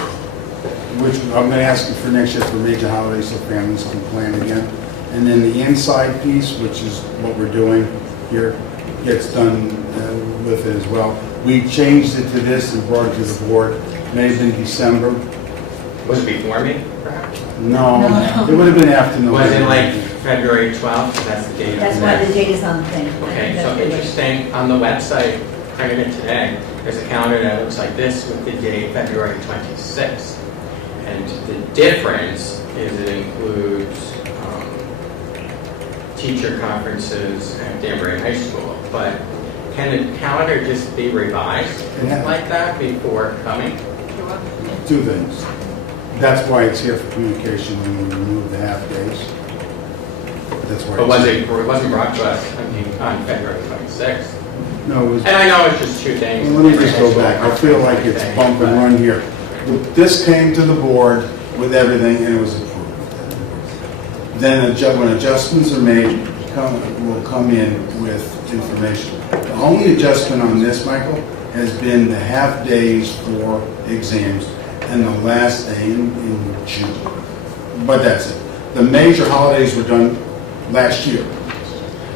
which I'm going to ask you for next year for major holidays so families can plan again. And then the inside piece, which is what we're doing here, gets done with it as well. We changed it to this and brought it to the board. May have been December. Was it before me, perhaps? No, it would have been after November. Was it like February 12th? That's the date. That's why the date is on the thing. Okay, so interesting. On the website, printed it today, there's a calendar that looks like this with the date February 26th. And the difference is it includes teacher conferences at Danbury High School. But can the calendar just be revised like that before coming? 2 things. That's why it's here for communication when we remove the half days. That's why. But it wasn't brought to us on February 26th? No, it was. And I know it's just 2 things. Well, let me just go back. I feel like it's bump and run here. This came to the board with everything and it was approved. Then when adjustments are made, we'll come in with information. The only adjustment on this, Michael, has been the half days for exams and the last day in June. But that's it. The major holidays were done last year.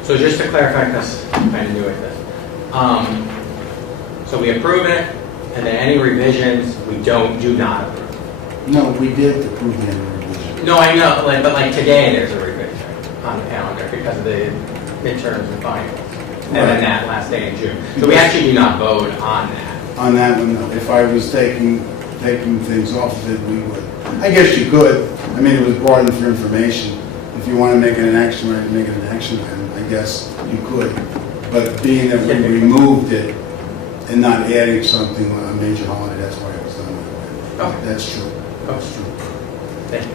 So just to clarify, because I'm kind of new at this. So we approve it, and then any revisions we do not approve. No, we did approve the revision. No, I know, but like today there's a revision on the calendar because of the midterms and finals. And then that last day in June. So we actually do not vote on that. On that one, no. If I was taking things off of it, we would. I guess you could. I mean, it was brought in for information. if you want to make it an action item, make it an action item, I guess you could. But being that we removed it and not adding something on a major holiday, that's why it was done that way. That's true. That's true. Thank you.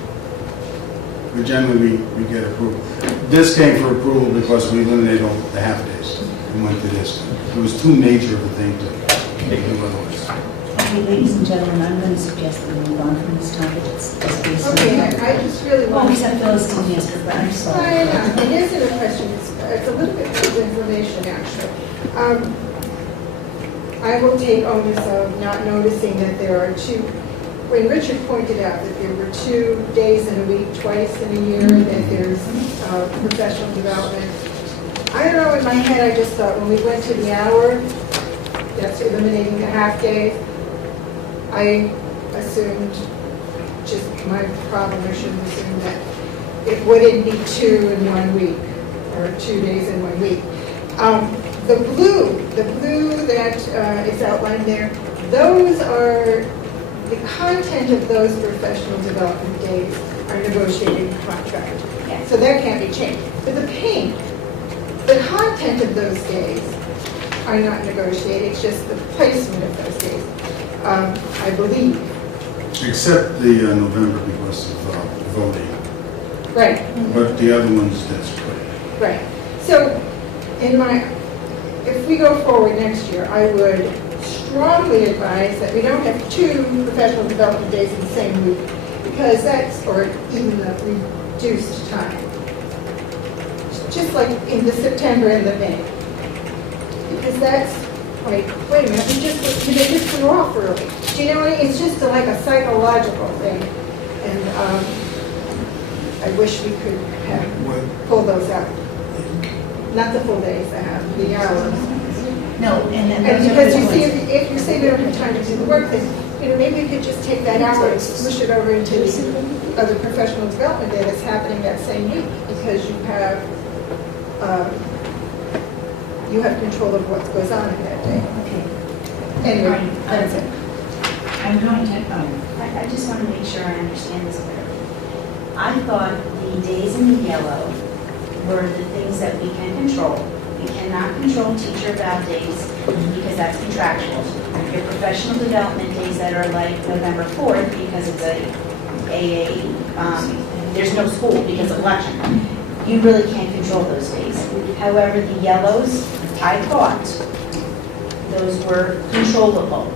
But generally, we get approval. This came for approval because we eliminated all the half days and went to this. It was too major of a thing to make it otherwise. Okay, ladies and gentlemen, I'm going to suggest that we move on from this topic. It's based on... Okay, I just really want... Oh, except Phyllis didn't answer, but I'm sorry. I know, it isn't a question, it's a little bit of information, actually. I will take onus of not noticing that there are two, when Richard pointed out that there were 2 days in a week, twice in a year, that there's professional development. I don't know, in my head, I just thought when we went to the hour, that's eliminating the half day, I assumed, just my problem, I shouldn't assume that it wouldn't be 2 in 1 week, or 2 days in 1 week. The blue that is outlined there, those are, the content of those professional development days are negotiated in contract. So that can't be changed. But the pink, the content of those days are not negotiated, it's just the placement of those days, I believe. Except the November because of voting. Right. But the other ones, that's great. Right. So, if we go forward next year, I would strongly advise that we don't have 2 professional development days in the same week, because that's, or even a reduced time. Just like in the September and the May. Because that's like, wait a minute, they just went off early. Do you know what I mean? It's just like a psychological thing. And I wish we could have pulled those out. Not the full days, the hours. No, and because you see, if you say we don't have time to do the work, then maybe you could just take that hour and push it over into the other professional development day that's happening that same week, because you have control of what goes on in that day. Okay. Anyway, that's it. I'm going to, I just want to make sure I understand this clearly. I thought the days in the yellow were the things that we can control. We cannot control teacher eval days because that's contractual. Your professional development days that are like November 4th because it's there's no school because of election. You really can't control those days. However, the yellows, I thought those were controllable.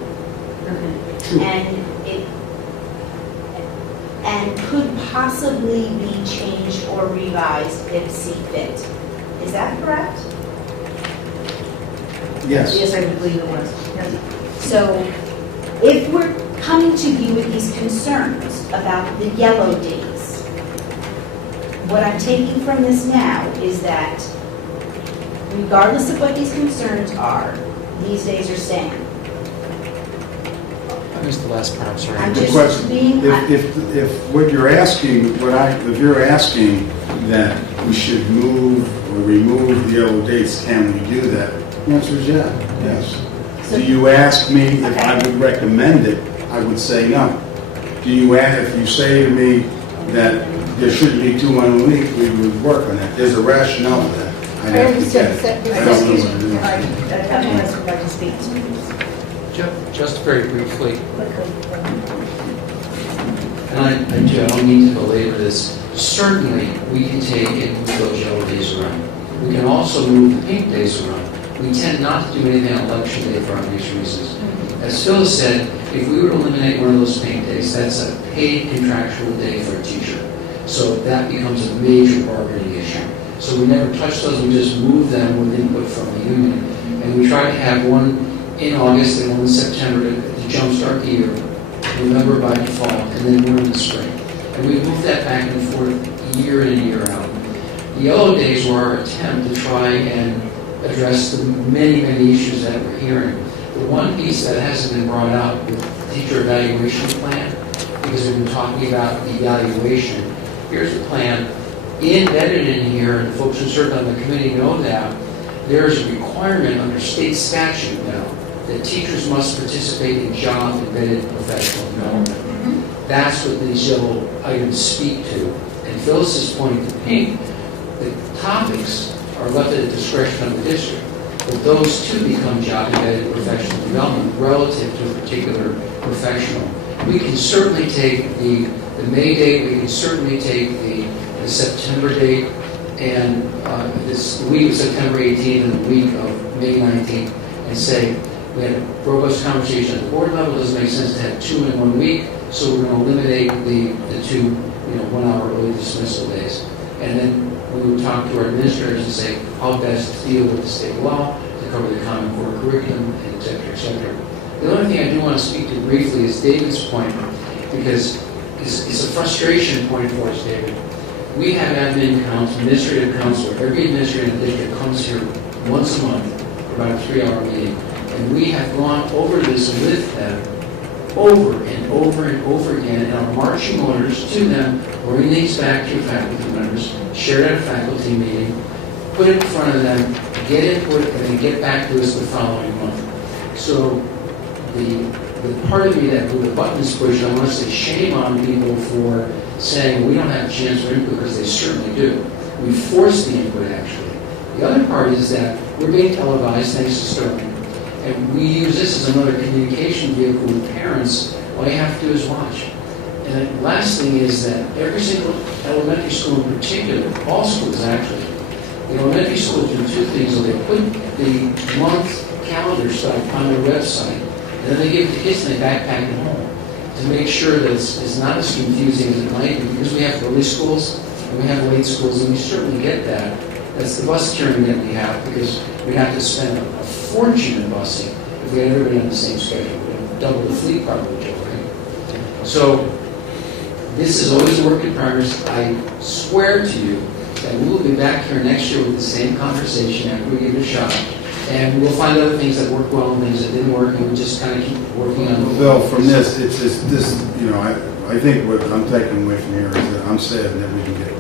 And could possibly be changed or revised if see fit. Is that correct? Yes. Yes, I believe it was. So if we're coming to you with these concerns about the yellow days, what I'm taking from this now is that regardless of what these concerns are, these days are staying. I missed the last part, I'm sorry. I'm The just question, being... if what you're asking, if you're asking that we should move or remove the yellow dates, can we do that? The answer is yes. Do you ask me if I would recommend it? I would say no. Do you ask, if you say to me that there should be 2 on a week, we would work on that. There's a rationale for that. I'd have to get it. I don't know what it is. Just very briefly, and I don't mean to belabor this, certainly we can take and move those yellow days around. We can also move the pink days around. We tend not to do anything on election day for obvious reasons. As Phil said, if we were to eliminate one of those pink days, that's a paid contractual day for a teacher. So that becomes a major bargaining issue. So we never touch those, we just move them with input from the union. And we try to have one in August and one in September to jumpstart the year, November by default, and then one in the spring. And we move that back and forth year in and year out. The yellow days were our attempt to try and address the many, many issues that we're hearing. The one piece that hasn't been brought out with the teacher evaluation plan, because we've been talking about the evaluation. Here's the plan embedded in here, and folks who served on the committee know that there's a requirement under state statute now that teachers must participate in job-embedded professional development. that's what these yellow items speak to. And Phyllis's point, the pink, the topics are left at the discretion of the district. But those too become job-embedded professional development relative to a particular professional. We can certainly take the May date, we can certainly take the September date, and this week of September 18th and the week of May 19th, and say, we had a robust conversation at the board level, it doesn't make sense to have 2 in 1 week, so we're going to eliminate the 2 1-hour early dismissal days. And then we would talk to our administrators and say how best to deal with the state law, to cover the Common Core curriculum, et cetera, et cetera. The only thing I do want to speak to briefly is David's point, because it's a frustration point for us, David. We have admin council, administrative council, every administrator in the district comes here once a month for about a 3-hour meeting. And we have gone over this with them over and over and over again, and our marching orders to them, bring these back to your faculty members, share it at a faculty meeting, put it in front of them, get input, and then get back to us the following month. So the part of me that with the buttons pushed, I want to say shame on people for saying we don't have a chance for input, because they certainly do. We force the input, actually. The other part is that we're being televised, thanks to Sterling. And we use this as another communication vehicle with parents. All you have to do is watch. And the last thing is that every single elementary school in particular, all schools actually, the elementary schools do 2 things. So they put the month calendar stuff on their website, and then they give it to kids and they backpack it home to make sure that it's not as confusing as it might be, because we have early schools and we have late schools, and we certainly get that. That's the bus carrying that we have, because we have to spend a fortune in busing if we had everybody on the same schedule. We'd double the fleet probably, Joe, right? So this is always a work in progress. I swear to you that we will be back here next year with the same conversation after we give it a shot. And we'll find other things that worked well and things that didn't work, and we'll just kind of keep working on it. Bill, from this, it's this, I think what I'm taking away from here is that I'm sad that we can get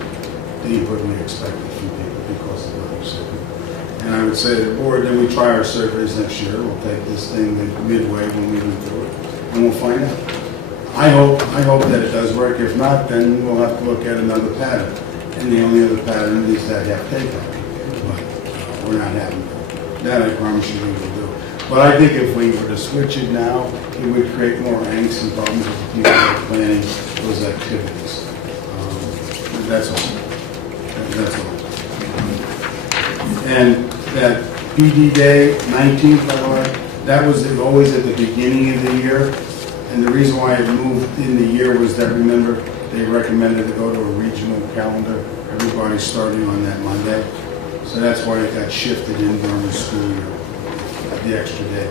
the input we expected from people because of what you said. And I would say to the board, then we try our surveys next year. We'll take this thing midway when we move through it, and we'll find out. I hope that it does work. If not, then we'll have to look at another pattern. And the only other pattern is that you have takeout. But we're not having that. I promise you we will do. But I think if we were to switch it now, it would create more angst and problems with the people that are planning those activities. That's all. That's all. And that PD Day, 19th, by the way, that was always at the beginning of the year. And the reason why it moved in the year was that, remember, they recommended to go to a regional calendar, everybody starting on that Monday. So that's why it got shifted in during the school year, the extra day.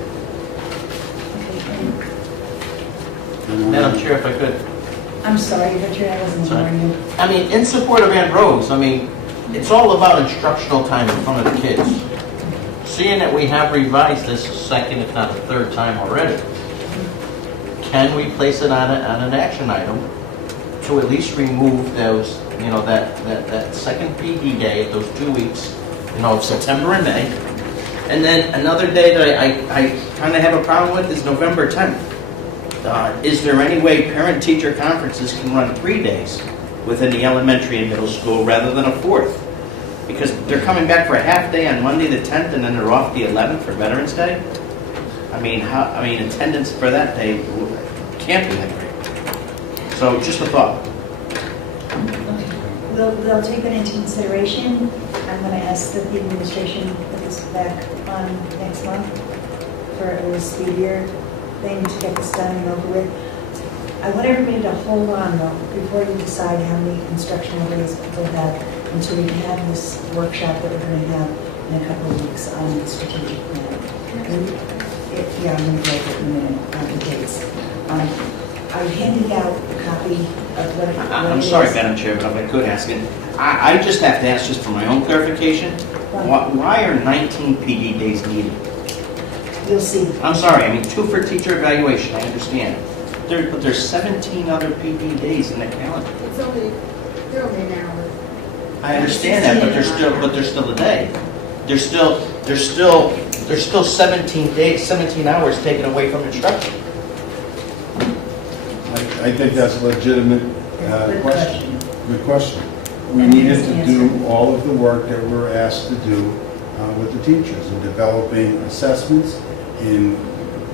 Madam Chair, if I could. I'm sorry, Richard, I wasn't hearing you. I mean, in support of Ann Rose, I mean, it's all about instructional time in front of the kids. Seeing that we have revised this a second, if not a third time already, can we place it on an action item to at least remove those, that second PD day of those 2 weeks, September and May. And then another day that I kind of have a problem with is November 10th. Is there any way parent-teacher conferences can run 3 days within the elementary and middle school rather than a 4th? Because they're coming back for a half day on Monday the 10th and then they're off the 11th for Veterans Day. I mean, attendance for that day can't be that great. So just a thought. They'll take that into consideration. I'm going to ask that the administration put this back on next month for a speedier thing to get this done and over with. I want everybody to hold on though before you decide how many instructional days we'll have until we have this workshop that we're going to have in a couple of weeks on the strategic plan. Yeah, I'm going to go for a minute on the dates. I handed out a copy of what I'm sorry, Madam Chair, but if I could ask it, I just have to ask just for my own clarification. Why are 19 PD days needed? You'll see. I'm sorry, I mean 2 for teacher evaluation, I understand. But there's 17 other PD days in the calendar. They're only an hour. I understand that, but there's still a day. There's still 17 days, 17 hours taken away from instruction. I think that's a legitimate question. Good question. We needed to do all of the work that we were asked to do with the teachers in developing assessments, in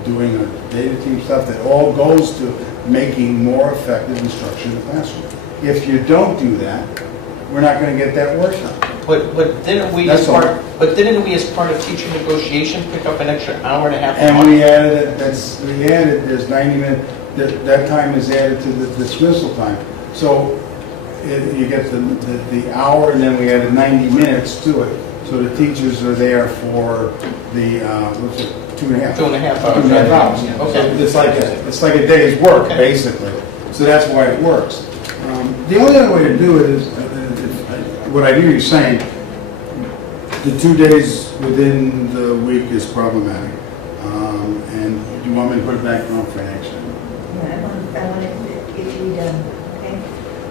doing a data team stuff that all goes to making more effective instruction in the classroom. If you don't do that, we're not going to get that work done. But didn't we That's as all. part of teacher negotiation pick up an extra hour and a half? And we added, there's 90 minutes, that time is added to the dismissal time. So you get the hour, and then we added 90 minutes to it. So the teachers are there for the, what's it, 2.5? 2.5 hours. 2.5 hours. Okay. So it's like a day's work, basically. So that's why it works. The only other way to do it is, what I hear you saying, the 2 days within the week is problematic. And you want me to put it back on for action? Yeah, I want it to be done, okay?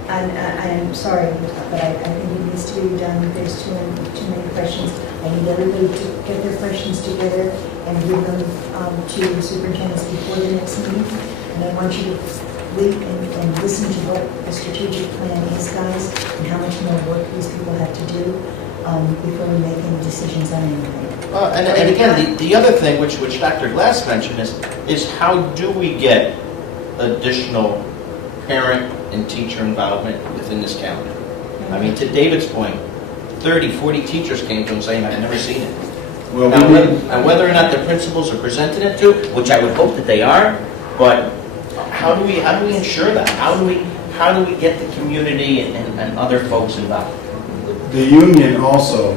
And I'm sorry, but I think it needs to be done. There's too many questions. I need everybody to get their questions together and give them to the superintendents before the next meeting. And I want you to wait and listen to what the strategic plan is, guys, and how much more work these people have to do before we make any decisions on anything. And again, the other thing, which Dr. Glass mentioned, is how do we get additional parent and teacher involvement within this calendar? I mean, to David's point, 30, 40 teachers came to him saying, I've never seen it. Well, and whether or not the principals are presented it to, which I would hope that they are, but how do we ensure that? How do we get the community and other folks involved? The union also,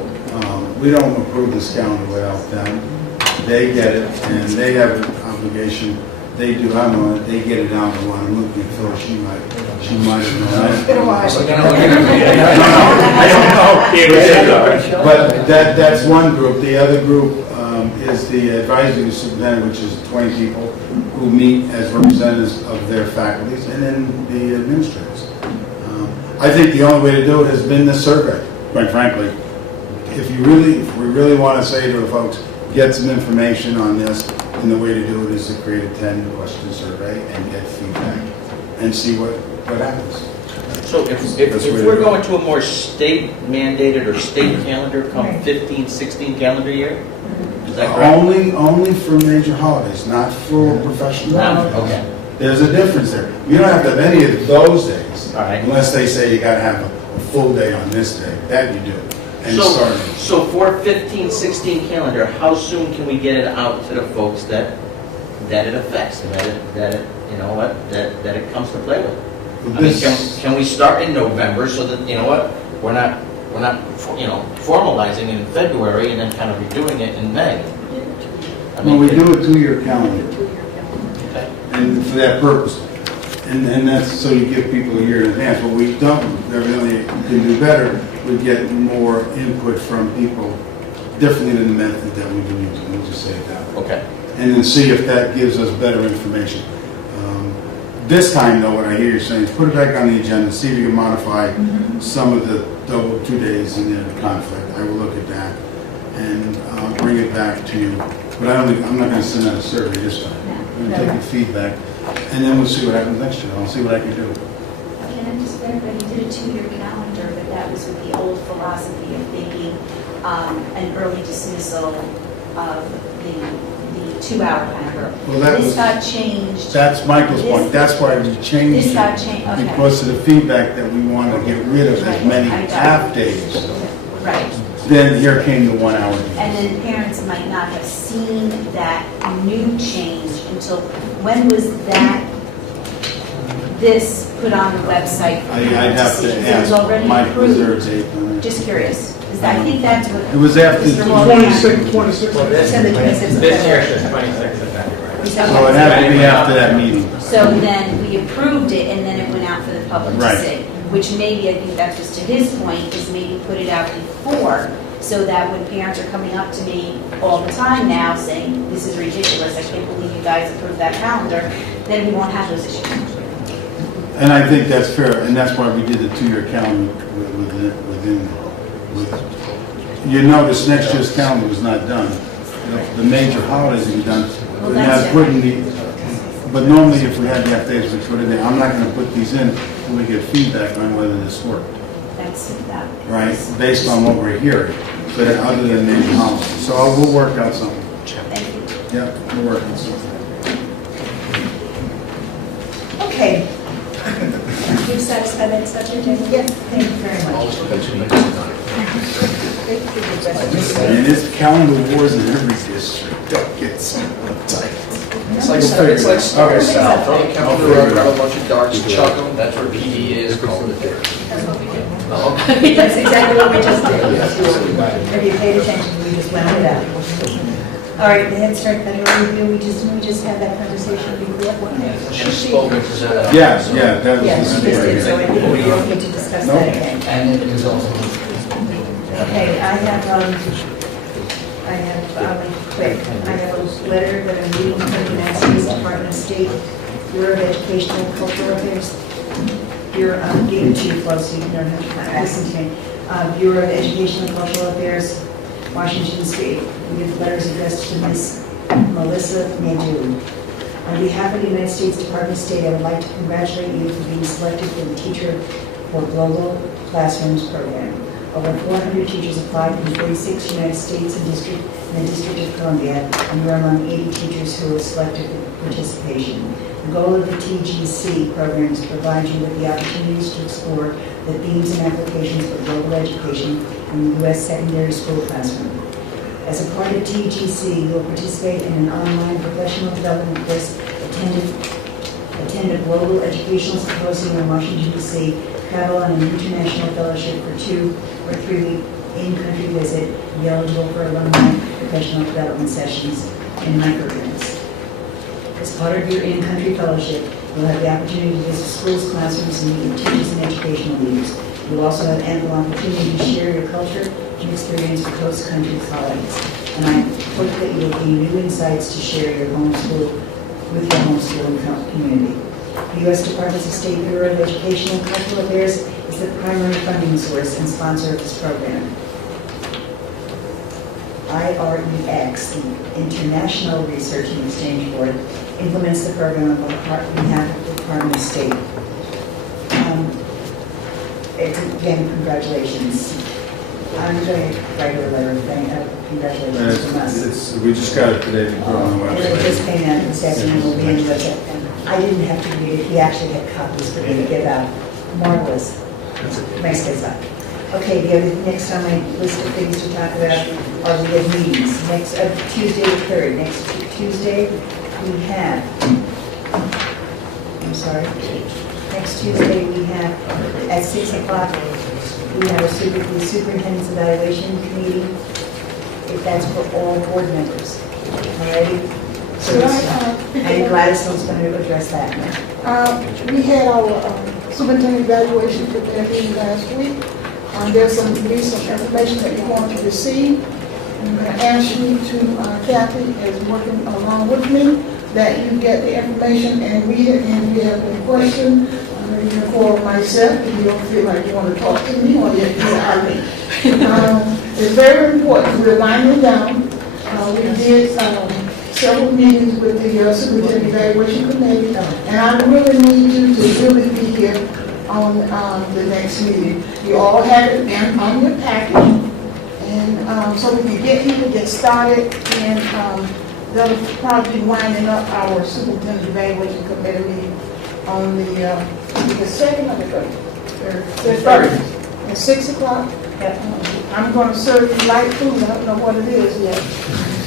we don't approve this calendar without them. They get it, and they have an obligation. They do, I don't know, they get it down the line. I'm looking at Phil, she might have known. It's been a while. I don't know. But that's one group. The other group is the advisory superintendent, which is 20 people who meet as representatives of their faculties, and then the administrators. I think the only way to do it has been the survey, quite frankly. If we really want to say to the folks, get some information on this, and the way to do it is to create a 10-question survey and get feedback and see what happens. So if we're going to a more state-mandated or state calendar come 15, 16 calendar year, is that correct? Only for major holidays, not for professional holidays. Okay. There's a difference there. You don't have to have any of those days, All right. unless they say you got to have a full day on this day. That you do. And So for 15, 16 calendar, how soon can we get it out to the folks that it affects and that it comes to play with? I mean, can we start in November so that we're not formalizing in February and then kind of redoing it in May? we do a 2-year calendar, Okay. and for that purpose, and that's so you give people a year in advance. What we don't, evidently can do better. We get more input from people differently than the method that we do using. We'll just say it that way. Okay. And then see if that gives us better information. This time, though, what I hear you saying is put it back on the agenda, see if you can modify some of the double 2 days in the conflict. I will look at that and bring it back to you. But I'm not going to send out a survey this time. I'm going to take your feedback, and then we'll see what happens next year. I'll see what I can do. Can I just verify, you did a 2-year calendar, but that was with the old philosophy of thinking an early dismissal of the 2-hour calendar. Well, that This was- got changed. That's Michael's point. That's why we changed This got it. changed, okay. Because of the feedback that we want to get rid of as many Right, I got it. half days. Right. Then here came the 1 hour. And then parents might not have seen that new change until, when was this put on the website? for I'd parents have see? to 'Cause it was ask already Mike, was there a approved. date on it? Just curious, because I think that's what. It was after Mr. the Walden- 26. Well, this Said the 26th of this year February. is 26th of February. So it had to be after that meeting. So then we approved it, and then it went out for the public to Right. see, which maybe, I think that's just to his point, is maybe put it out before, so that when parents are coming up to me all the time now saying, this is ridiculous, I can't believe you guys approved that calendar, then we won't have those issues. And I think that's fair, and that's why we did the 2-year calendar within. You notice next year's calendar was not done. The major holidays will be done. Well, We're that's not putting the, But normally, if we had the updates, we put it in. I'm not gonna put these in until we get feedback on whether this worked, That's that. right? Based on what we're hearing, but other than the policy. So we'll work out something. Thank you. Yep, we'll work on something. Okay. You satisfied that subject? Yes. Thank you very much. And it's calendar wars in every district. Don't get so uptight. It's like Star South. Throw the calendar up, grab a bunch of darts, chuck them. That's where PD is. Call it a day. That's exactly what we just did. If you paid attention, we just wound it out. All right, the Head Start federal review, we just had that conversation before. She spoke and presented. Yeah, that was. Yes, we just did, so we don't need to discuss that again. And it is also. Okay, I have quick, I have a letter that I'm reading from the United States Department of State, Bureau of Educational and Cultural Affairs. Bureau, give it to you close so you don't have to listen to me. Bureau of Education and Cultural Affairs, Washington State. We have letters addressed to Ms. Melissa Nadu. On behalf of the United States Department of State, I would like to congratulate you for being selected for the Teacher for Global Classrooms program. Over 400 teachers applied from 36 United States and the District of Columbia, and we're among 80 teachers who were selected for participation. The goal of the TGC program is to provide you with the opportunities to explore the themes and applications of global education in the U.S. secondary school classroom. As a part of TGC, you'll participate in an online professional development course, attend a global educational symposium in Washington, D.C., travel on an international fellowship for 2 or 3 week in-country visit, and be eligible for alumni professional development sessions and microgrants. As part of your in-country fellowship, you'll have the opportunity to visit schools, classrooms, and meet with teachers and educational leaders. You'll also have ample opportunity to share your culture and experience with host country colleagues. And I hope that you will gain new insights to share your homeschool with your homeschooling community. The U.S. Department of State Bureau of Education and Cultural Affairs is the primary funding source and sponsor of this program. IREX, the International Research and Exchange Board, implements the program on behalf of the Department of State. Again, congratulations. I'm going to write a letter of congratulations from us. We just got it today. It just came out this afternoon, we'll be in with it. I didn't have to read it, he actually had copies for me to give out. Marvelous. Nice guys up. Okay, the other, next on my list of things to talk about are we have meetings. Next, Tuesday the 3rd. Next Tuesday, we have, I'm sorry. Next Tuesday, we have, at 6 o'clock, we have the Superintendent's Evaluation Committee, if that's for all board members. All righty? So and Gladys was going to address that. We had our superintendent evaluation meeting last week. There's some information that you're going to receive. I'm going to ask you to, Kathy is working along with me, that you get the information and read it, and if you have any questions, you can call myself if you don't feel like you want to talk to me or you are me. It's very important. We're winding down. We did several meetings with the Superintendent Evaluation Committee, and I really need you to really be here on the next meeting. You all have it on your package, and so we can get people get started, and that'll probably be winding up our Superintendent Evaluation Committee meeting on the 2nd of the 3rd, at 6 o'clock. I'm going to serve you light food. I don't know what it is yet.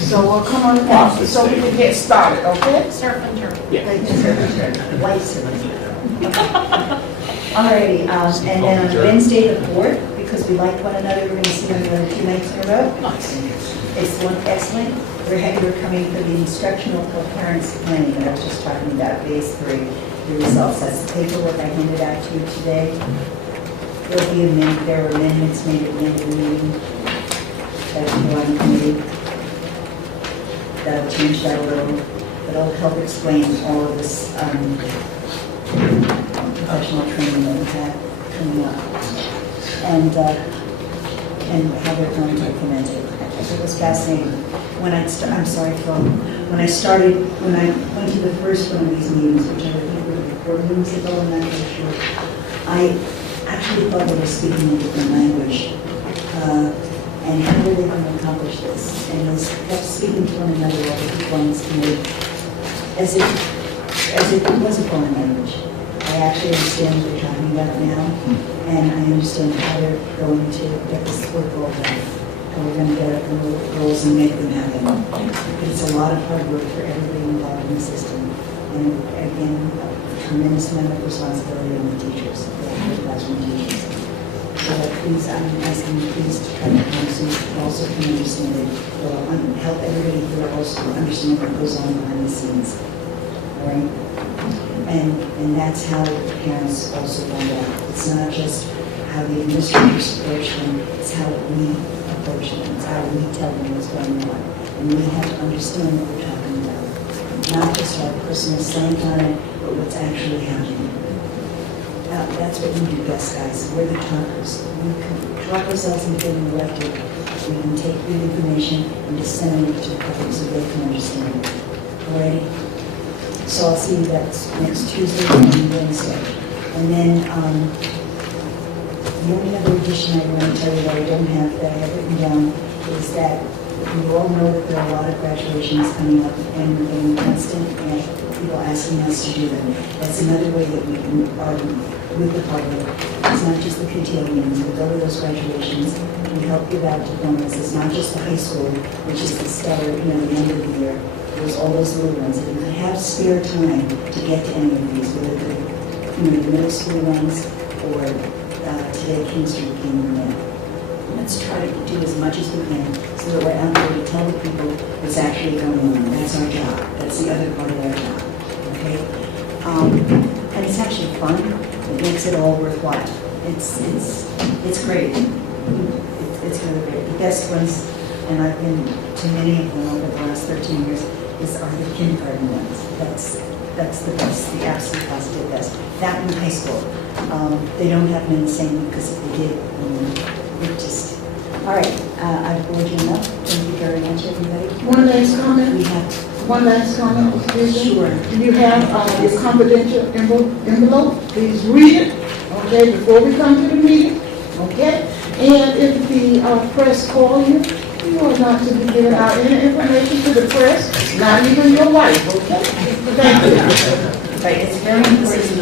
So we'll come on down so we can get started, okay? Surf and turf. Yeah. White surf. Alrighty, and then on Wednesday the 4th, because we like one another, we're going to see them 2 nights in a row. Excellent. We're coming for the instructional co-parents planning that I was just talking about, phase 3, the results. That's the paperwork I handed out to you today. There'll be there were amendments made at the end of the meeting. That's one committee. That'll change that a little. That'll help explain all of this professional training that we have coming up, and how they're going to implement it. It was fascinating. I'm sorry, Phil, when I went to the first one of these meetings, which I think were 4 meetings ago, I'm not really sure, I actually thought they were speaking a different language. And how are they going to accomplish this? And I kept speaking to one another all the people on this committee as if it was a foreign language. I actually understand what they're talking about now, and I understand how they're going to get this work rolled out. And we're going to get up the goals and make them happen. But it's a lot of hard work for everybody involved in the system. And again, a tremendous amount of responsibility on the teachers, the classroom teachers. So please, I'm asking you please to try to come so you also can understand it. Well, help everybody here also understand what goes on behind the scenes. All right? And that's how the parents also find out. It's not just how the administrators approach them, it's how we approach them. It's how we tell them what's going on. And we have to understand what we're talking about. Not just our personal slant on it, but what's actually happening. That's what we do best, guys. We're the talkers. We can talk ourselves into getting elected. We can take good information and disseminate it to the public so they can understand it. All right? So I'll see you next Tuesday and Wednesday. And then the only other addition I want to tell you that I don't have, that I have written down, is that you all know that there are a lot of graduations coming up and we're getting constant people asking us to do them. That's another way that we can with the public. It's not just the PTO meetings, we go to those graduations, we help give out diplomas. It's not just the high school, which is the stellar, the end of the year. There's all those little ones. If you have spare time to get to any of these, whether the middle school ones or today King Street came in. Let's try to do as much as we can so that we're out there to tell the people what's actually going on. That's our job. That's the other part of our job. Okay? And it's actually fun. It makes it all worthwhile. It's great. It's really great. The best ones, and I've been to many of them over the last 13 years, are the kindergarten ones. That's the best, the absolute positive best. That in high school. They don't happen in the same week because if they did, it just. All right, I've bored you enough. Thank you very much, everybody. One last comment? We have. One last comment, Sure. You have your confidential envelope. Please read it, okay, before we come to the meeting, okay? And if the press call you, you are not to be giving out any information to the press, not even your wife, okay? Thank you. Right, it's very important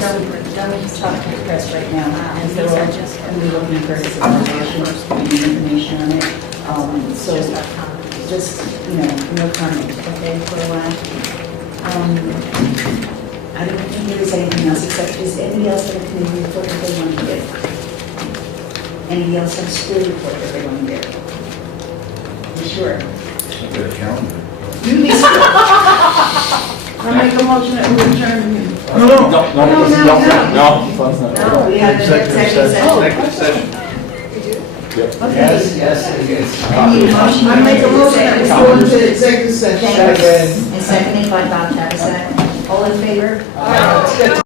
don't talk to the press right now, as they're all just going to be looking for information on it. So just, no comment, okay, for a while. I don't think there is anything else, except is anybody else have a committee report that they want to give? Anybody else have a school report that they want to give? You sure? I've got a calendar. You need I make a motion that we adjourn the meeting. No, we have an executive session. Okay. Yes. I need a motion. I make a motion that we go into executive session. And seconded by Bob Tavisek. All in favor? Aye.